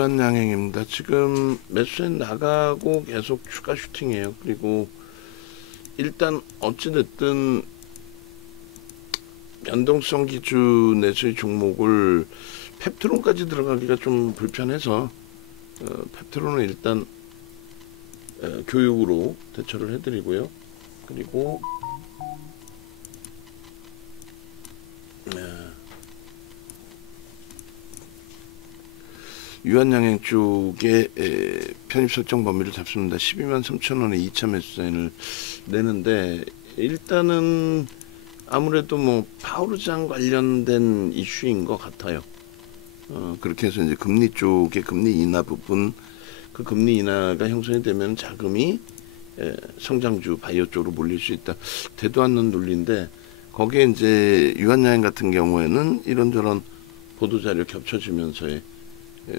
유한양행입니다. 지금 매수에 나가고 계속 추가 슈팅이에요. 그리고 일단 어찌됐든 변동성 기준에서의 종목을 펩트론까지 들어가기가 좀 불편해서 펩트론은 일단 교육으로 대처를 해드리고요. 그리고 유한양행 쪽에 편입 설정 범위를 잡습니다. 12만 3천원에 2차 매수 사인을 내는데, 일단은 아무래도 뭐 파우르장 관련된 이슈인 것 같아요. 그렇게 해서 이제 금리 쪽에 금리 인하 부분, 그 금리 인하가 형성이 되면 자금이 성장주 바이오 쪽으로 몰릴 수 있다. 되도 않는 논리인데, 거기에 이제 유한양행 같은 경우에는 이런저런 보도자료 겹쳐지면서의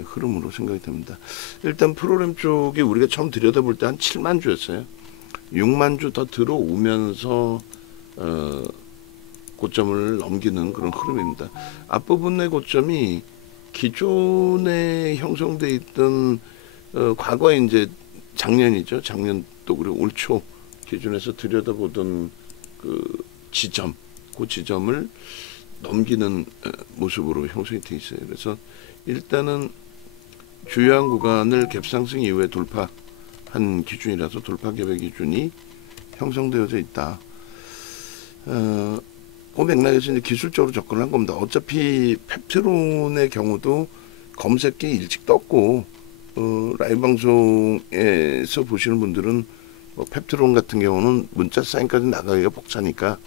흐름으로 생각이 됩니다. 일단 프로그램 쪽에 우리가 처음 들여다볼 때 한 7만 주였어요. 6만 주 더 들어오면서 고점을 넘기는 그런 흐름입니다. 앞부분의 고점이 기존에 형성돼 있던 과거에 이제 작년이죠. 작년도 그리고 올 초 기준에서 들여다보던 그 지점, 그 지점을 넘기는 모습으로 형성이 되어 있어요. 그래서 일단은 주요한 구간을 갭상승 이후에 돌파한 기준이라서 돌파 갭의 기준이 형성되어져 있다. 그 맥락에서 이제 기술적으로 접근을 한 겁니다. 어차피 펩트론의 경우도 검색기 일찍 떴고, 라이브 방송에서 보시는 분들은 뭐 펩트론 같은 경우는 문자 사인까지 나가기가 벅차니까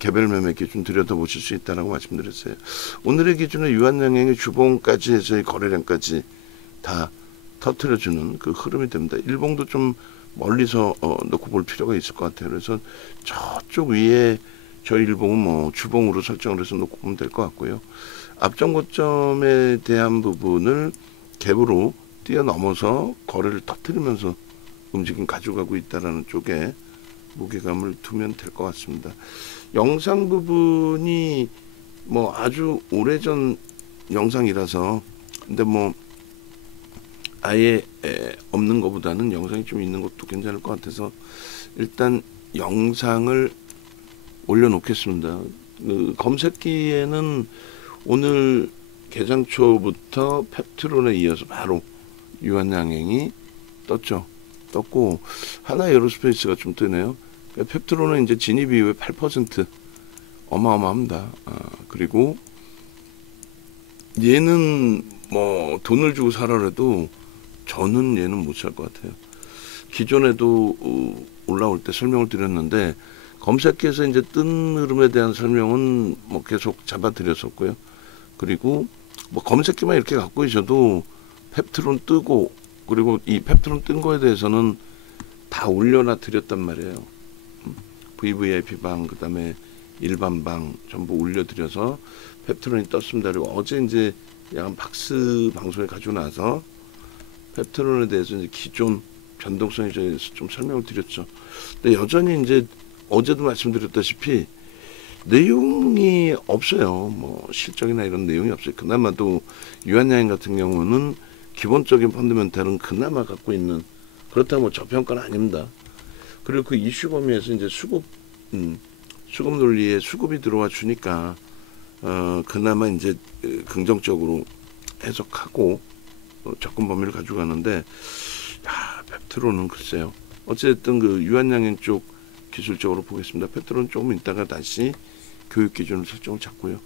개별 매매 기준 들여다보실 수 있다고 말씀드렸어요. 오늘의 기준은 유한양행의 주봉까지 해서의 거래량까지 다 터트려주는 그 흐름이 됩니다. 일봉도 좀 멀리서 놓고 볼 필요가 있을 것 같아요. 그래서 저쪽 위에 저 일봉은 뭐 주봉으로 설정을 해서 놓고 보면 될 것 같고요. 앞전 고점에 대한 부분을 갭으로 뛰어넘어서 거래를 터트리면서 움직임 가져가고 있다는 쪽에 무게감을 두면 될 것 같습니다. 영상 부분이 뭐 아주 오래전 영상이라서, 근데 뭐 아예 없는 것보다는 영상이 좀 있는 것도 괜찮을 것 같아서 일단 영상을 올려놓겠습니다. 그 검색기에는 오늘 개장 초부터 펩트론에 이어서 바로 유한양행이 떴죠. 떴고 하나 에어로스페이스가 좀 뜨네요. 펩트론은 이제 진입 이후에 8% 어마어마합니다. 그리고 얘는 뭐 돈을 주고 사라래도 저는 얘는 못 살 것 같아요. 기존에도 올라올 때 설명을 드렸는데, 검색기에서 이제 뜬 흐름에 대한 설명은 뭐 계속 잡아드렸었고요. 그리고 뭐 검색기만 이렇게 갖고 계셔도 펩트론 뜨고, 그리고 이 펩트론 뜬 거에 대해서는 다 올려놔 드렸단 말이에요. VVIP 방, 그 다음에 일반 방 전부 올려드려서 펩트론이 떴습니다. 그리고 어제 이제 약간 박스 방송에 가지고 나서 펩트론에 대해서 이제 기존 변동성에 대해서 좀 설명을 드렸죠. 근데 여전히 이제 어제도 말씀드렸다시피 내용이 없어요. 뭐 실적이나 이런 내용이 없어요. 그나마도 유한양행 같은 경우는 기본적인 펀더멘탈은 그나마 갖고 있는, 그렇다면 뭐 저평가는 아닙니다. 그리고 그 이슈 범위에서 이제 수급 논리에 수급이 들어와 주니까 그나마 이제 긍정적으로 해석하고 접근 범위를 가져가는데, 펩트론은 글쎄요. 어쨌든 그 유한양행 쪽 기술적으로 보겠습니다. 펩트론 조금 있다가 다시 교육 기준을 설정을 잡고요.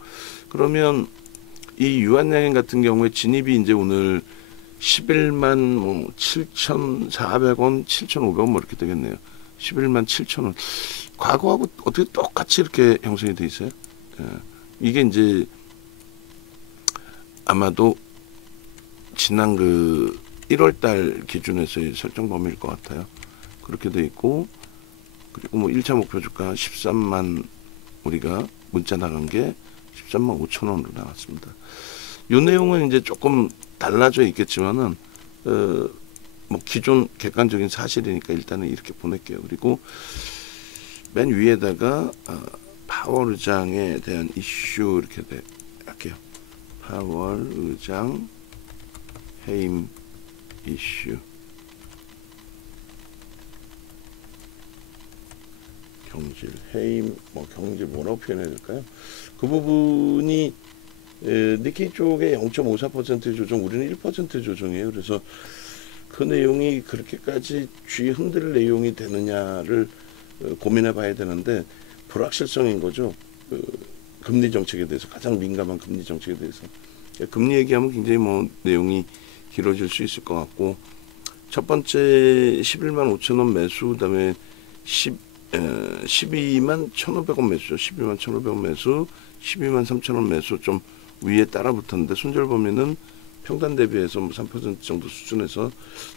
그러면 이 유한양행 같은 경우에 진입이 이제 오늘 11만 뭐 7,400원, 7,500원 뭐 이렇게 되겠네요. 11만 7천원. 과거하고 어떻게 똑같이 이렇게 형성이 돼 있어요? 이게 이제 아마도 지난 그 1월달 기준에서의 설정 범위일 것 같아요. 그렇게 돼 있고, 그리고 뭐 1차 목표 주가 13만, 우리가 문자 나간 게 13만 5천원으로 나왔습니다. 이 내용은 이제 조금 달라져 있겠지만은 뭐 기존 객관적인 사실이니까 일단은 이렇게 보낼게요. 그리고 맨 위에다가 파월 의장에 대한 이슈 이렇게 할게요. 파월 의장 해임 이슈 경질 해임 뭐 경질 뭐라고 표현해야 될까요? 그 부분이 니케이 쪽에 0.54% 조정, 우리는 1% 조정이에요. 그래서 그 내용이 그렇게까지 주의 흔들 내용이 되느냐를 고민해 봐야 되는데 불확실성인 거죠. 금리 정책에 대해서 가장 민감한 금리 정책에 대해서 금리 얘기하면 굉장히 뭐 내용이 길어질 수 있을 것 같고 첫 번째 11만 5천 원 매수 그다음에 12만 1,500원 매수죠. 12만 1,500원 매수 12만 3천 원 매수 좀 위에 따라 붙었는데 손절 범위는 평단 대비해서 뭐 3% 정도 수준에서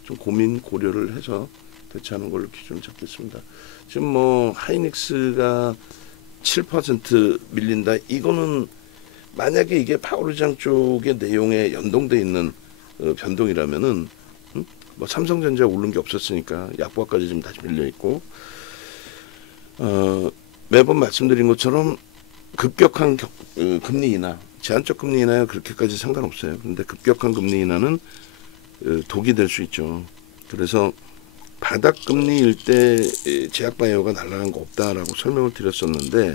좀 고민 고려를 해서 대처하는 걸로 기준을 잡겠습니다. 지금 뭐 하이닉스가 7% 밀린다. 이거는 만약에 이게 파워르장 쪽의 내용에 연동돼 있는 변동이라면은 뭐 삼성전자 오른 게 없었으니까 약보합까지 지금 다시 밀려 있고 매번 말씀드린 것처럼 급격한 금리 인하, 제한적 금리 인하야 그렇게까지 상관없어요. 그런데 급격한 금리 인하는 독이 될 수 있죠. 그래서 바닥 금리일 때 제약바이오가 날아간 거 없다라고 설명을 드렸었는데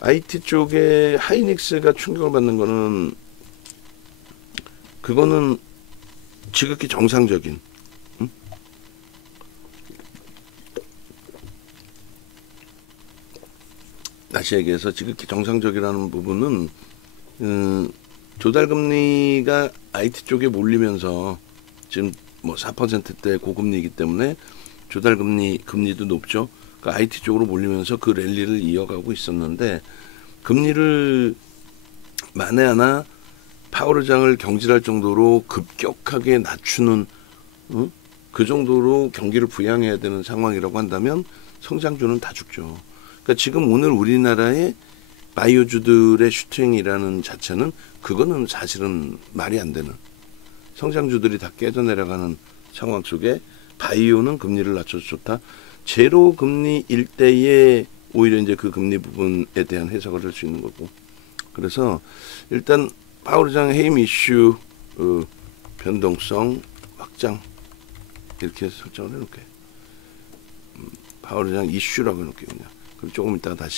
IT 쪽에 하이닉스가 충격을 받는 거는 그거는 지극히 정상적인 다시 얘기해서 지극히 정상적이라는 부분은 조달금리가 IT 쪽에 몰리면서 지금 뭐 4%대 고금리이기 때문에 금리도 높죠. 그러니까 IT 쪽으로 몰리면서 그 랠리를 이어가고 있었는데 금리를 만에 하나 파워르장을 경질할 정도로 급격하게 낮추는 그 정도로 경기를 부양해야 되는 상황이라고 한다면 성장주는 다 죽죠. 그러니까 지금 오늘 우리나라의 바이오주들의 슈팅이라는 자체는 그거는 사실은 말이 안 되는 성장주들이 다 깨져 내려가는 상황 속에 바이오는 금리를 낮춰서 좋다. 제로 금리일 때에 오히려 이제 그 금리 부분에 대한 해석을 할 수 있는 거고. 그래서 일단 파워르장 해임 이슈 변동성 확장 이렇게 설정을 해놓을게요. 파워르장 이슈라고 해놓을게요. 그냥. 그리고 조금 이따가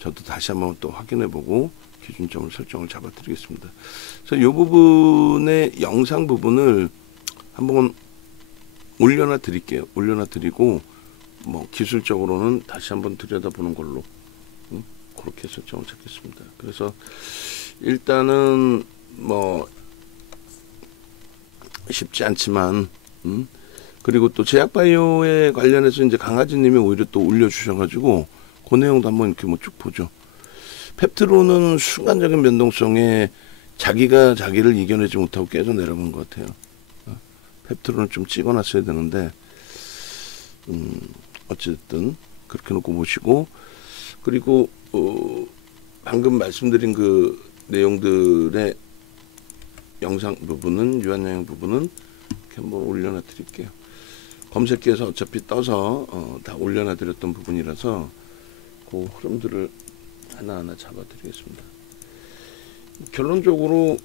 저도 다시 한번 또 확인해보고 기준점을 설정을 잡아드리겠습니다. 그래서 이 부분의 영상 부분을 한번 올려놔 드릴게요. 올려놔 드리고 뭐 기술적으로는 다시 한번 들여다보는 걸로 그렇게 설정을 잡겠습니다. 그래서 일단은 뭐 쉽지 않지만 그리고 또 제약바이오에 관련해서 이제 강아지님이 오히려 또 올려주셔가지고 그 내용도 한번 이렇게 뭐 쭉 보죠. 펩트론은 순간적인 변동성에 자기가 자기를 이겨내지 못하고 깨져 내려간 것 같아요. 펩트론을 좀 찍어놨어야 되는데 어쨌든 그렇게 놓고 보시고 그리고 방금 말씀드린 그 내용들의 영상 부분은 유한양행 부분은 이렇게 한번 올려놔 드릴게요. 검색기에서 어차피 떠서 다 올려놔 드렸던 부분이라서 그 흐름들을 하나하나 잡아 드리겠습니다. 결론적으로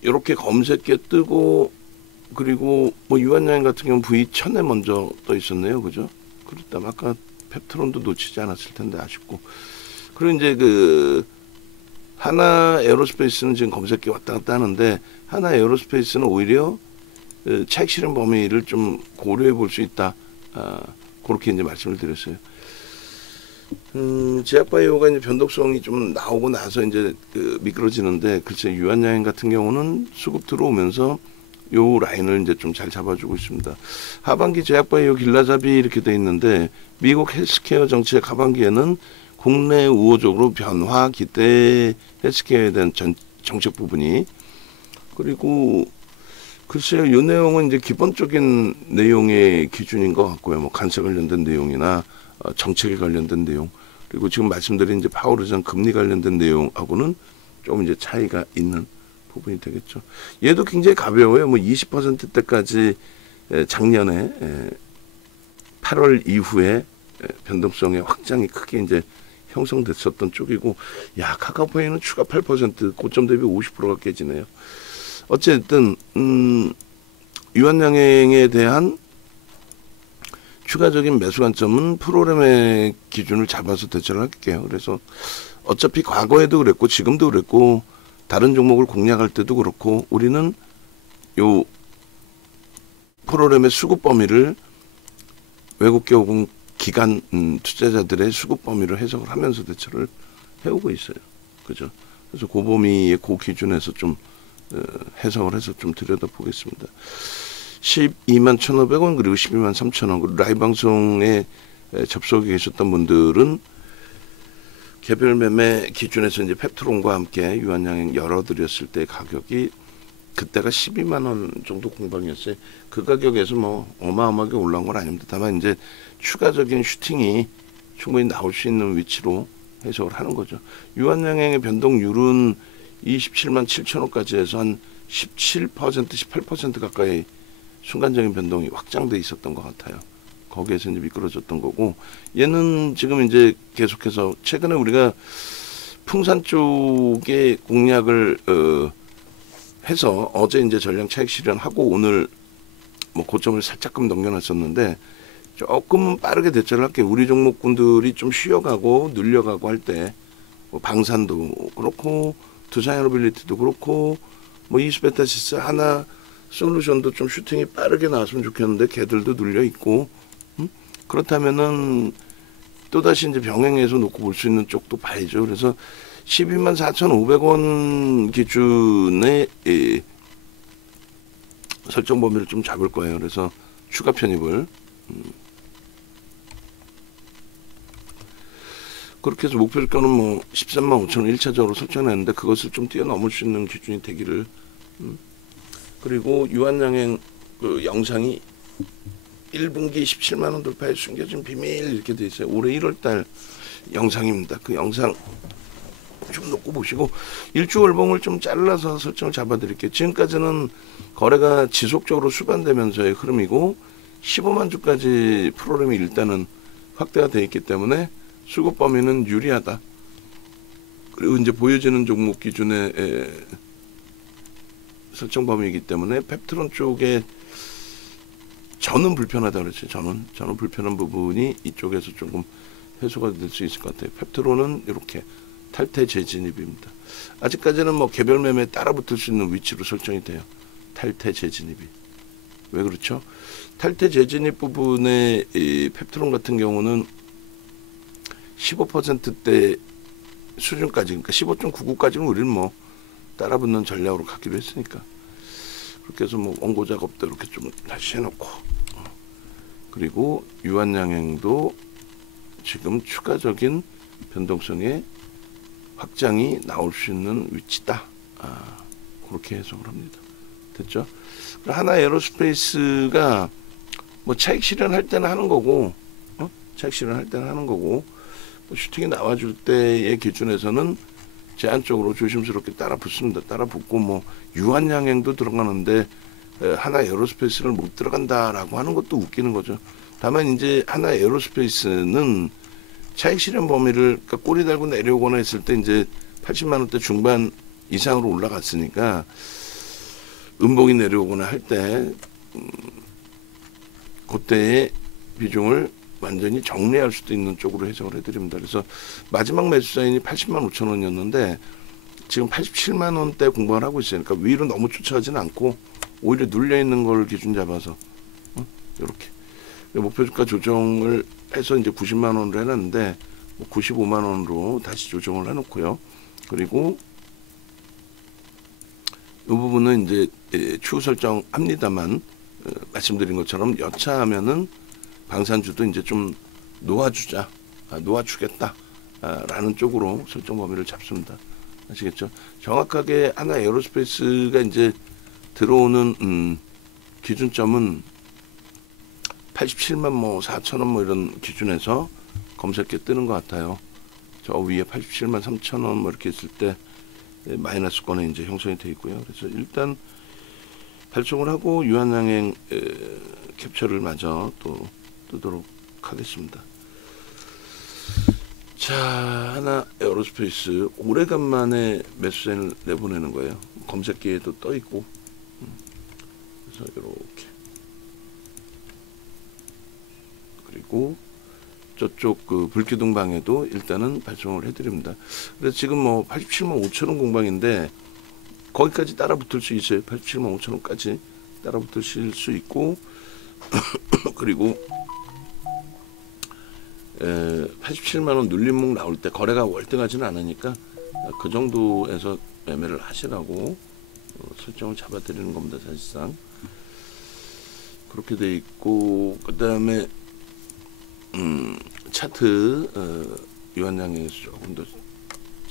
이렇게 검색기에 뜨고 그리고 뭐 유한양행 같은 경우는 V1000에 먼저 떠 있었네요. 그죠? 그렇다면 아까 펩트론도 놓치지 않았을 텐데 아쉽고. 그리고 이제 그 하나 에어로스페이스는 지금 검색기 왔다 갔다 하는데 하나 에어로스페이스는 오히려 그 차익 실현 범위를 좀 고려해 볼 수 있다. 그렇게 이제 말씀을 드렸어요. 제약바이오가 이제 변동성이 좀 나오고 나서 이제 그 미끄러지는데 글쎄 유한양행 같은 경우는 수급 들어오면서 요 라인을 이제 좀 잘 잡아주고 있습니다. 하반기 제약바이오 길라잡이 이렇게 돼 있는데 미국 헬스케어 정책 하반기에는 국내 우호적으로 변화 기대 헬스케어에 대한 정책 부분이 그리고 글쎄요 이 내용은 이제 기본적인 내용의 기준인 것 같고요. 뭐 관세 관련된 내용이나 정책에 관련된 내용 그리고 지금 말씀드린 이제 파워르장 금리 관련된 내용하고는 좀 이제 차이가 있는 부분이 되겠죠. 얘도 굉장히 가벼워요. 뭐 20%대까지 작년에 8월 이후에 변동성의 확장이 크게 이제 형성됐었던 쪽이고, 야, 카카오페이는 추가 8%, 고점 대비 50%가 깨지네요. 어쨌든 유한양행에 대한 추가적인 매수 관점은 프로그램의 기준을 잡아서 대처를 할게요. 그래서 어차피 과거에도 그랬고 지금도 그랬고 다른 종목을 공략할 때도 그렇고 우리는 요 프로그램의 수급 범위를 외국계 혹은 기관 투자자들의 수급 범위를 해석을 하면서 대처를 해오고 있어요. 그죠? 그래서 그 범위의 그 기준에서 좀 해석을 해서 좀 들여다보겠습니다. 12만 1,500원 그리고 12만 3,000원 그리고 라이브 방송에 접속해 계셨던 분들은 개별 매매 기준에서 이제 펩트론과 함께 유한양행 열어드렸을 때 가격이 그때가 12만 원 정도 공방이었어요. 그 가격에서 뭐 어마어마하게 올라온 건 아닙니다. 다만 이제 추가적인 슈팅이 충분히 나올 수 있는 위치로 해석을 하는 거죠. 유한양행의 변동률은 27만 7천원까지 해서 한 17%, 18% 가까이 순간적인 변동이 확장돼 있었던 것 같아요. 거기에서 이제 미끄러졌던 거고, 얘는 지금 이제 계속해서 최근에 우리가 풍산 쪽에 공략을 해서 어제 이제 전량 차익 실현하고 오늘 뭐 고점을 살짝끔 넘겨놨었는데 조금 빠르게 대처를 할게요. 우리 종목군들이 좀 쉬어가고 늘려가고 할 때 뭐 방산도 그렇고 두산에너빌리티도 그렇고 뭐 이스베타시스 하나 솔루션도 좀 슈팅이 빠르게 나왔으면 좋겠는데 걔들도 눌려 있고 그렇다면은 또다시 이제 병행해서 놓고 볼 수 있는 쪽도 봐야죠. 그래서 12만 4,500원 기준의 설정 범위를 좀 잡을 거예요. 그래서 추가 편입을 그렇게 해서 목표 주가는 뭐 13만 5천원 1차적으로 설정했는데 그것을 좀 뛰어넘을 수 있는 기준이 되기를. 그리고 유한양행 그 영상이 1분기 17만원 돌파에 숨겨진 비밀 이렇게 돼 있어요. 올해 1월달 영상입니다. 그 영상 좀 놓고 보시고 일주월봉을 좀 잘라서 설정을 잡아드릴게요. 지금까지는 거래가 지속적으로 수반되면서의 흐름이고 15만 주까지 프로그램이 일단은 확대가 되어 있기 때문에 수급 범위는 유리하다. 그리고 이제 보여지는 종목 기준의 설정 범위이기 때문에 펩트론 쪽에 저는 불편하다 그랬죠. 저는 불편한 부분이 이쪽에서 조금 해소가 될 수 있을 것 같아요. 펩트론은 이렇게 탈퇴 재진입입니다. 아직까지는 뭐 개별 매매에 따라 붙을 수 있는 위치로 설정이 돼요. 탈퇴 재진입이. 왜 그렇죠? 탈퇴 재진입 부분의 이 펩트론 같은 경우는 15%대 수준까지, 그러니까 15.99까지는 우리는 뭐 따라붙는 전략으로 가기로 했으니까. 그렇게 해서 뭐 원고 작업도 이렇게 좀 다시 해놓고, 그리고 유한양행도 지금 추가적인 변동성의 확장이 나올 수 있는 위치다. 그렇게 해석을 합니다. 됐죠? 하나 에어로스페이스가 뭐 차익 실현할 때는 하는 거고, 차익 실현할 때는 하는 거고, 뭐 슈팅이 나와줄 때의 기준에서는 제한 쪽으로 조심스럽게 따라 붙습니다. 따라 붙고 뭐 유한양행도 들어가는데 하나 에어로스페이스를 못 들어간다라고 하는 것도 웃기는 거죠. 다만 이제 하나 에어로스페이스는 차익 실현 범위를 그러니까 꼬리 달고 내려오거나 했을 때 이제 80만 원대 중반 이상으로 올라갔으니까 음봉이 내려오거나 할 때 그때의 비중을 완전히 정리할 수도 있는 쪽으로 해석을 해드립니다. 그래서 마지막 매수 사인이 80만 5천 원이었는데 지금 87만 원대 공부를 하고 있어요. 그러니까 위로 너무 쫓아가지는 않고 오히려 눌려있는 걸 기준 잡아서 이렇게 목표 주가 조정을 해서 이제 90만 원으로 해놨는데 뭐 95만 원으로 다시 조정을 해놓고요. 그리고 이 부분은 이제 추후 설정합니다만 말씀드린 것처럼 여차하면은 방산주도 이제 좀 놓아주자, 놓아주겠다 라는 쪽으로 설정 범위를 잡습니다. 아시겠죠? 정확하게 하나 에어로스페이스가 이제 들어오는 기준점은 87만 뭐 4천 원 뭐 이런 기준에서 검색해 뜨는 것 같아요. 저 위에 87만 3천 원 뭐 이렇게 있을 때 마이너스권에 이제 형성이 되어 있고요. 그래서 일단 발송을 하고 유한양행 캡처를 마저 또 뜨도록 하겠습니다. 자, 하나 에어로스페이스 오래간만에 매수세를 내보내는 거예요. 검색기에도 떠 있고. 그래서 이렇게. 그리고 저쪽 그 불기둥 방에도 일단은 발송을 해드립니다. 그래서 지금 뭐 87만 5천 원 공방인데 거기까지 따라 붙을 수 있어요. 87만 5천 원까지 따라 붙을 수 있고 그리고 87만 원 눌림목 나올 때 거래가 월등하지는 않으니까 그 정도에서 매매를 하시라고 설정을 잡아드리는 겁니다. 사실상 그렇게 돼 있고, 그 다음에 차트 유한양에서 조금 더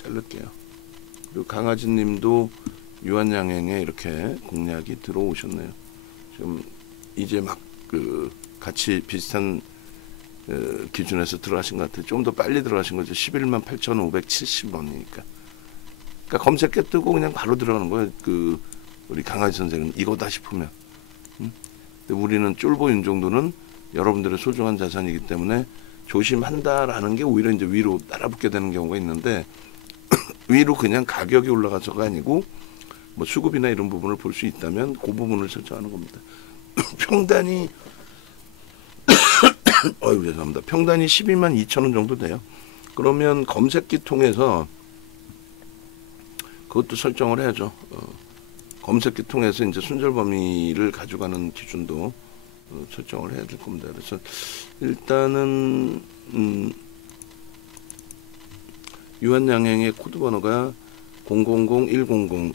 자를게요. 그리고 강아지님도 유한양행에 이렇게 공략이 들어오셨네요. 지금 이제 막 그 같이 비슷한 기준에서 들어가신 것 같아요. 좀 더 빨리 들어가신 거죠. 11만 8,570원이니까. 그러니까 검색해 뜨고 그냥 바로 들어가는 거예요. 그 우리 강아지 선생은 이거다 싶으면. 근데 우리는 쫄보 윤정도는 여러분들의 소중한 자산이기 때문에 조심한다라는 게 오히려 이제 위로 따라붙게 되는 경우가 있는데 위로 그냥 가격이 올라가서가 아니고 뭐 수급이나 이런 부분을 볼 수 있다면 그 부분을 설정하는 겁니다. 평단이 죄송합니다. 평단이 12만 2천 원 정도 돼요. 그러면 검색기 통해서 그것도 설정을 해야죠. 검색기 통해서 이제 순절 범위를 가져가는 기준도 설정을 해야 될 겁니다. 그래서 일단은 유한양행의 코드 번호가 000100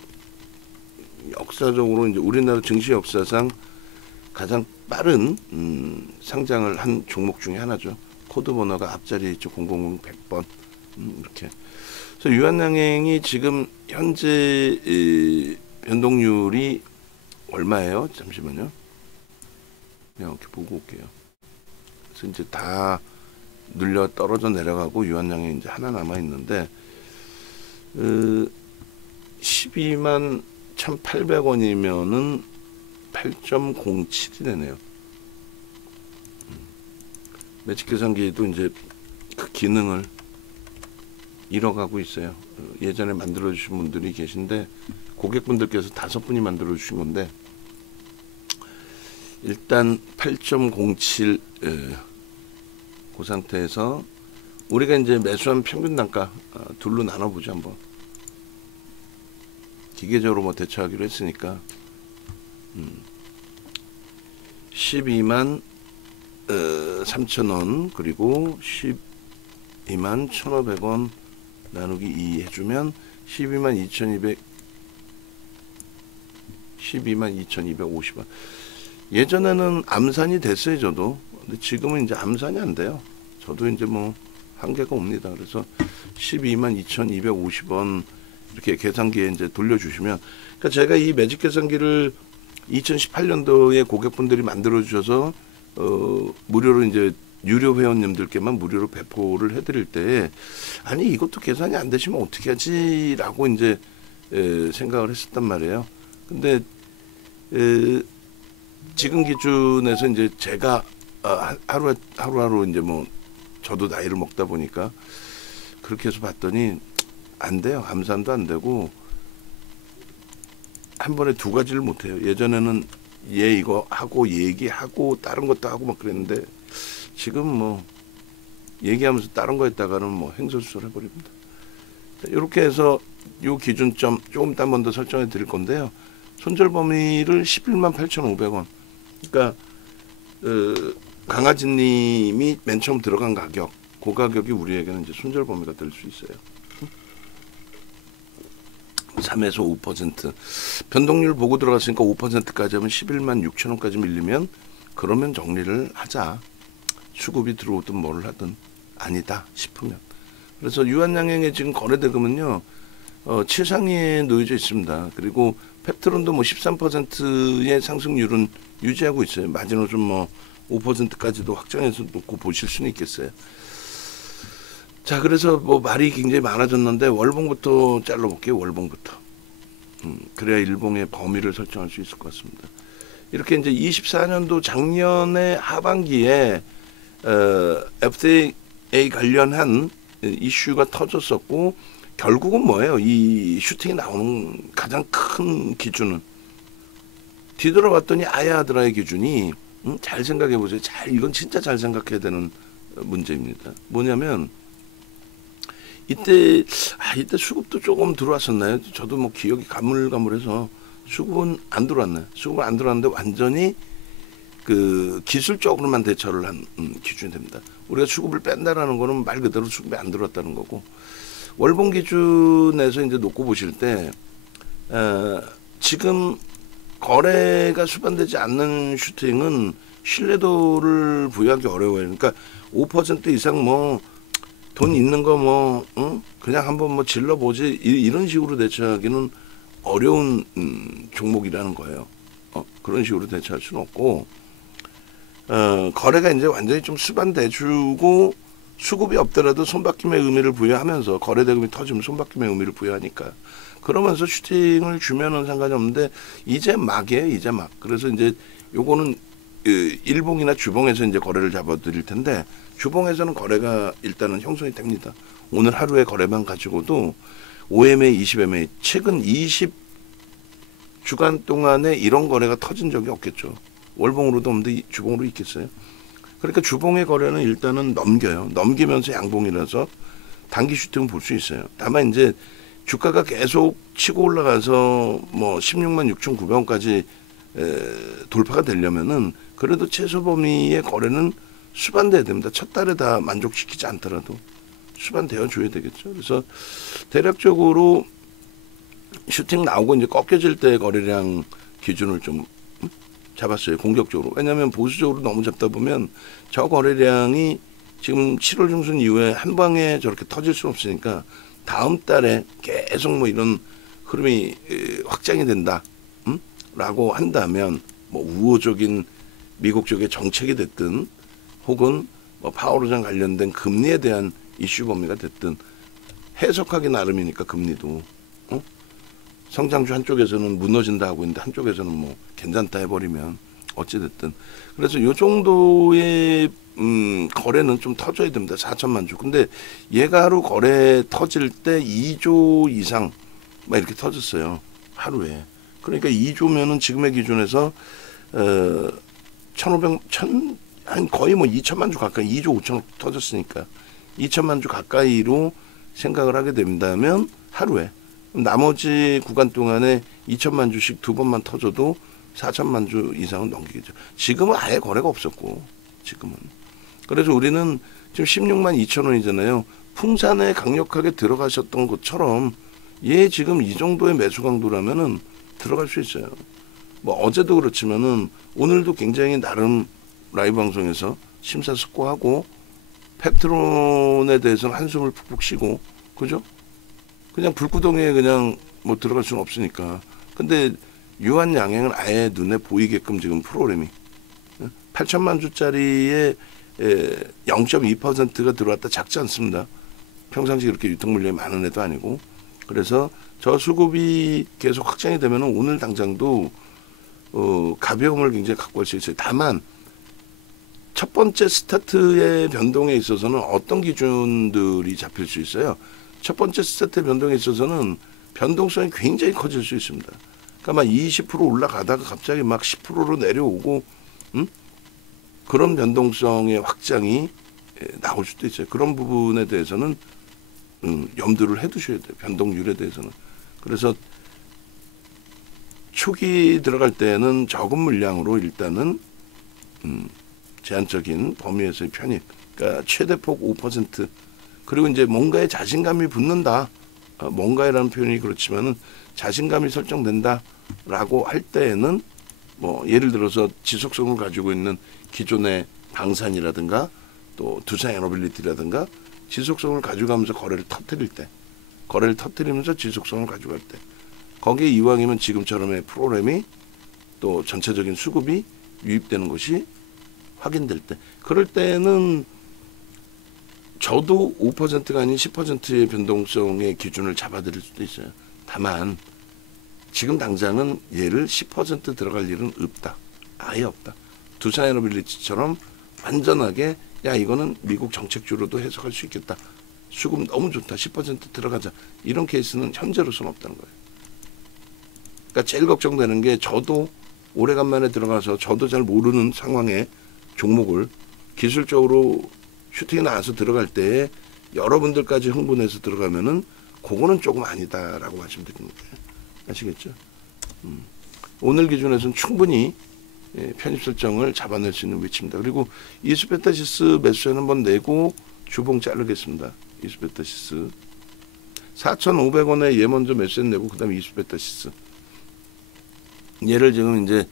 역사적으로 이제 우리나라 증시 역사상 가장 빠른 상장을 한 종목 중에 하나죠. 코드 번호가 앞자리에 있죠. 000 100번 이렇게. 그래서 유한양행이 지금 현재 변동률이 얼마예요? 잠시만요. 그냥 이렇게 보고 올게요. 그래서 이제 다 눌려 떨어져 내려가고 유한양행 이제 하나 남아 있는데 12만 1,800원이면은 8.07이 되네요. 매직 계산기도 이제 그 기능을 잃어가고 있어요. 예전에 만들어 주신 분들이 계신데 고객분들께서 5분이 만들어 주신 건데 일단 8.07 그 상태에서 우리가 이제 매수한 평균 단가 둘로 나눠보죠. 한번 기계적으로 뭐 대처하기로 했으니까 12만 3,000원 그리고 12만 1,500원 나누기 2 해주면 12만 2,250원. 예전에는 암산이 됐어요. 저도. 근데 지금은 이제 암산이 안 돼요. 저도 이제 뭐 한계가 옵니다. 그래서 12만 2,250원 이렇게 계산기에 이제 돌려주시면, 그러니까 제가 이 매직 계산기를 2018년도에 고객분들이 만들어 주셔서 무료로 이제 유료 회원님들께만 무료로 배포를 해드릴 때 아니 이것도 계산이 안 되시면 어떻게 하지라고 이제 생각을 했었단 말이에요. 근데 지금 기준에서 이제 제가 하루하루 이제 뭐 저도 나이를 먹다 보니까 그렇게 해서 봤더니 안 돼요. 암산도 안 되고 한 번에 두 가지를 못 해요. 예전에는 얘 이거 하고 얘기하고 다른 것도 하고 막 그랬는데 지금 뭐 얘기하면서 다른 거 했다가는 뭐 횡설수설 해버립니다. 이렇게 해서 요 기준점 조금 한 번 더 설정해 드릴 건데요. 손절 범위를 11만 8,500원. 그러니까 강아지님이 맨 처음 들어간 가격, 그 가격이 우리에게는 이제 손절 범위가 될 수 있어요. 3에서 5% 변동률 보고 들어갔으니까 5%까지 하면 11만 6천 원까지 밀리면 그러면 정리를 하자. 수급이 들어오든 뭘 하든 아니다 싶으면. 그래서 유한양행에 지금 거래대금은요 7상위에 놓여져 있습니다. 그리고 펩트론도 뭐 13%의 상승률은 유지하고 있어요. 마지노선 뭐 5%까지도 확장해서 놓고 보실 수는 있겠어요. 자, 그래서 뭐 말이 굉장히 많아졌는데 월봉부터 잘라볼게요. 월봉부터. 그래야 일봉의 범위를 설정할 수 있을 것 같습니다. 이렇게 이제 24년도 작년의 하반기에 FDA 관련한 이슈가 터졌었고 결국은 뭐예요? 이 슈팅이 나오는 가장 큰 기준은 뒤돌아봤더니 아야드라의 기준이 잘 생각해 보세요. 이건 진짜 잘 생각해야 되는 문제입니다. 뭐냐면 이때 수급도 조금 들어왔었나요? 저도 뭐 기억이 가물가물해서 수급은 안 들어왔나요? 수급은 안 들어왔는데 완전히 그 기술적으로만 대처를 한 기준이 됩니다. 우리가 수급을 뺀다라는 거는 말 그대로 수급이 안 들어왔다는 거고 월봉 기준에서 이제 놓고 보실 때 지금 거래가 수반되지 않는 슈팅은 신뢰도를 부여하기 어려워요. 그러니까 5% 이상 뭐 돈 있는 거 뭐 그냥 한번 뭐 질러보지 이런 식으로 대처하기는 어려운 종목이라는 거예요. 그런 식으로 대처할 수는 없고 거래가 이제 완전히 좀 수반돼주고 수급이 없더라도 손바뀜의 의미를 부여하면서 거래 대금이 터지면 손바뀜의 의미를 부여하니까 그러면서 슈팅을 주면은 상관이 없는데 이제 막이에요. 이제 막. 그래서 이제 요거는 일봉이나 주봉에서 이제 거래를 잡아드릴 텐데 주봉에서는 거래가 일단은 형성이 됩니다. 오늘 하루의 거래만 가지고도 5MA, 20MA 최근 20주간 동안에 이런 거래가 터진 적이 없겠죠. 월봉으로도 없는데 주봉으로 있겠어요. 그러니까 주봉의 거래는 일단은 넘겨요. 넘기면서 양봉이라서 단기 슈팅은 볼 수 있어요. 다만 이제 주가가 계속 치고 올라가서 뭐 16만 6,900원까지 돌파가 되려면은 그래도 최소 범위의 거래는 수반돼야 됩니다. 첫 달에 다 만족시키지 않더라도 수반되어 줘야 되겠죠. 그래서 대략적으로 슈팅 나오고 이제 꺾여질 때 거래량 기준을 좀 잡았어요. 공격적으로. 왜냐하면 보수적으로 너무 잡다 보면 저 거래량이 지금 7월 중순 이후에 한 방에 저렇게 터질 수 없으니까 다음 달에 계속 뭐 이런 흐름이 확장이 된다. 라고 한다면 뭐 우호적인 미국 쪽의 정책이 됐든 혹은 뭐 파월 의장 관련된 금리에 대한 이슈 범위가 됐든 해석하기 나름이니까 금리도 성장주 한쪽에서는 무너진다 하고 있는데 한쪽에서는 뭐 괜찮다 해버리면 어찌됐든 그래서 이 정도의 거래는 좀 터져야 됩니다. 4천만 주. 근데 얘가 하루 거래 터질 때 2조 이상 막 이렇게 터졌어요. 하루에. 그러니까 2조면은 지금의 기준에서 1,500, 거의 뭐 2천만 주 가까이 2조 5천억 터졌으니까 2천만 주 가까이로 생각을 하게 된다면 하루에 나머지 구간 동안에 2천만 주씩 두 번만 터져도 4천만 주 이상은 넘기겠죠. 지금은 아예 거래가 없었고 지금은. 그래서 우리는 지금 16만 2천 원이잖아요. 풍산에 강력하게 들어가셨던 것처럼 얘 지금 이 정도의 매수 강도라면은 들어갈 수 있어요. 뭐 어제도 그렇지만은 오늘도 굉장히 나름 라이브 방송에서 심사숙고하고 펩트론에 대해서는 한숨을 푹푹 쉬고 그죠? 그냥 불구덩이에 그냥 뭐 들어갈 수는 없으니까. 근데 유한 양행은 아예 눈에 보이게끔 지금 프로그램이 8천만 주짜리에 0.2%가 들어왔다 작지 않습니다. 평상시 그렇게 유통 물량이 많은 애도 아니고. 그래서 저 수급이 계속 확장이 되면 오늘 당장도 가벼움을 굉장히 갖고 갈 수 있어요. 다만 첫 번째 스타트의 변동에 있어서는 어떤 기준들이 잡힐 수 있어요. 첫 번째 스타트 변동에 있어서는 변동성이 굉장히 커질 수 있습니다. 그러니까 막 20% 올라가다가 갑자기 막 10%로 내려오고 그런 변동성의 확장이 나올 수도 있어요. 그런 부분에 대해서는 염두를 해두셔야 돼요. 변동률에 대해서는. 그래서 초기 들어갈 때는 적은 물량으로 일단은 제한적인 범위에서의 편입. 그러니까 최대폭 5% 그리고 이제 뭔가에 자신감이 붙는다. 뭔가에라는 표현이 그렇지만은 자신감이 설정된다라고 할 때에는 뭐 예를 들어서 지속성을 가지고 있는 기존의 방산이라든가 또 두산 에너빌리티라든가 지속성을 가져가면서 거래를 터뜨릴 때, 거래를 터뜨리면서 지속성을 가져갈 때, 거기에 이왕이면 지금처럼의 프로그램이 또 전체적인 수급이 유입되는 것이 확인될 때, 그럴 때는 저도 5%가 아닌 10%의 변동성의 기준을 잡아드릴 수도 있어요. 다만 지금 당장은 얘를 10% 들어갈 일은 없다. 아예 없다. 두산에너빌리티처럼 완전하게 야 이거는 미국 정책주로도 해석할 수 있겠다. 수급 너무 좋다. 10% 들어가자. 이런 케이스는 현재로서는 없다는 거예요. 그러니까 제일 걱정되는 게 저도 오래간만에 들어가서 저도 잘 모르는 상황에 종목을 기술적으로 슈팅이 나와서 들어갈 때 여러분들까지 흥분해서 들어가면은 그거는 조금 아니다라고 말씀드립니다. 아시겠죠? 오늘 기준에서는 충분히 편입 설정을 잡아낼 수 있는 위치입니다. 그리고 이수베타시스 매수에 한번 내고 주봉 자르겠습니다. 이수베타시스 4,500원에 얘 먼저 매수에 내고 그 다음에 이수베타시스 얘를 지금 이제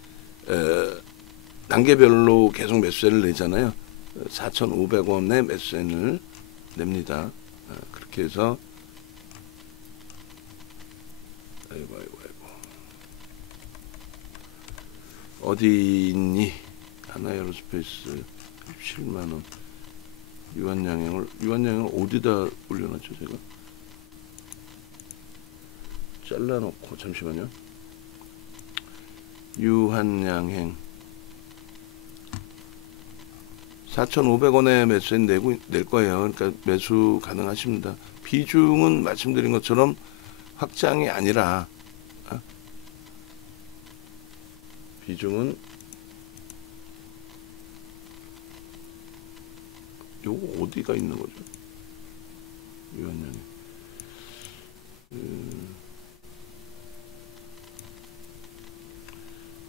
단계별로 계속 매수세를 내잖아요. 4,500원에 매수세를 냅니다. 그렇게 해서 아이고 어디 있니? 하나에어로스페이스 17만원 유한양행을 어디다 올려놨죠 제가? 잘라놓고 잠시만요. 유한양행 4,500원에 매수에 낼 거예요. 그러니까 매수 가능하십니다. 비중은 말씀드린 것처럼 확장이 아니라 비중은 요거 어디가 있는 거죠? 유한양행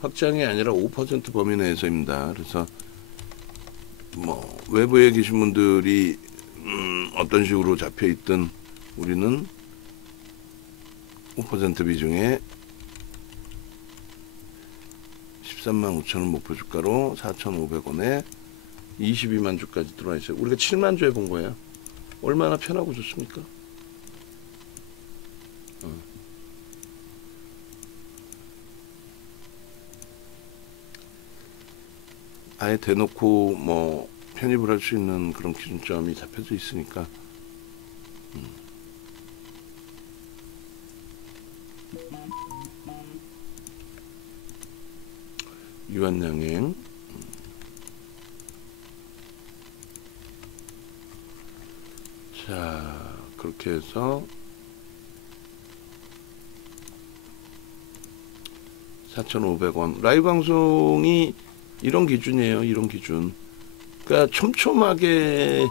확장이 아니라 5% 범위 내에서입니다. 그래서 뭐 외부에 계신 분들이 어떤 식으로 잡혀 있든 우리는 5% 비중에 13만 5천원 목표 주가로 4,500원에 22만 주까지 들어와 있어요. 우리가 7만 주에 본 거예요. 얼마나 편하고 좋습니까? 아예 대놓고 뭐 편입을 할 수 있는 그런 기준점이 잡혀져 있으니까 유한양행 자 그렇게 해서 4,500원 라이브 방송이 이런 기준이에요. 이런 기준. 그러니까 촘촘하게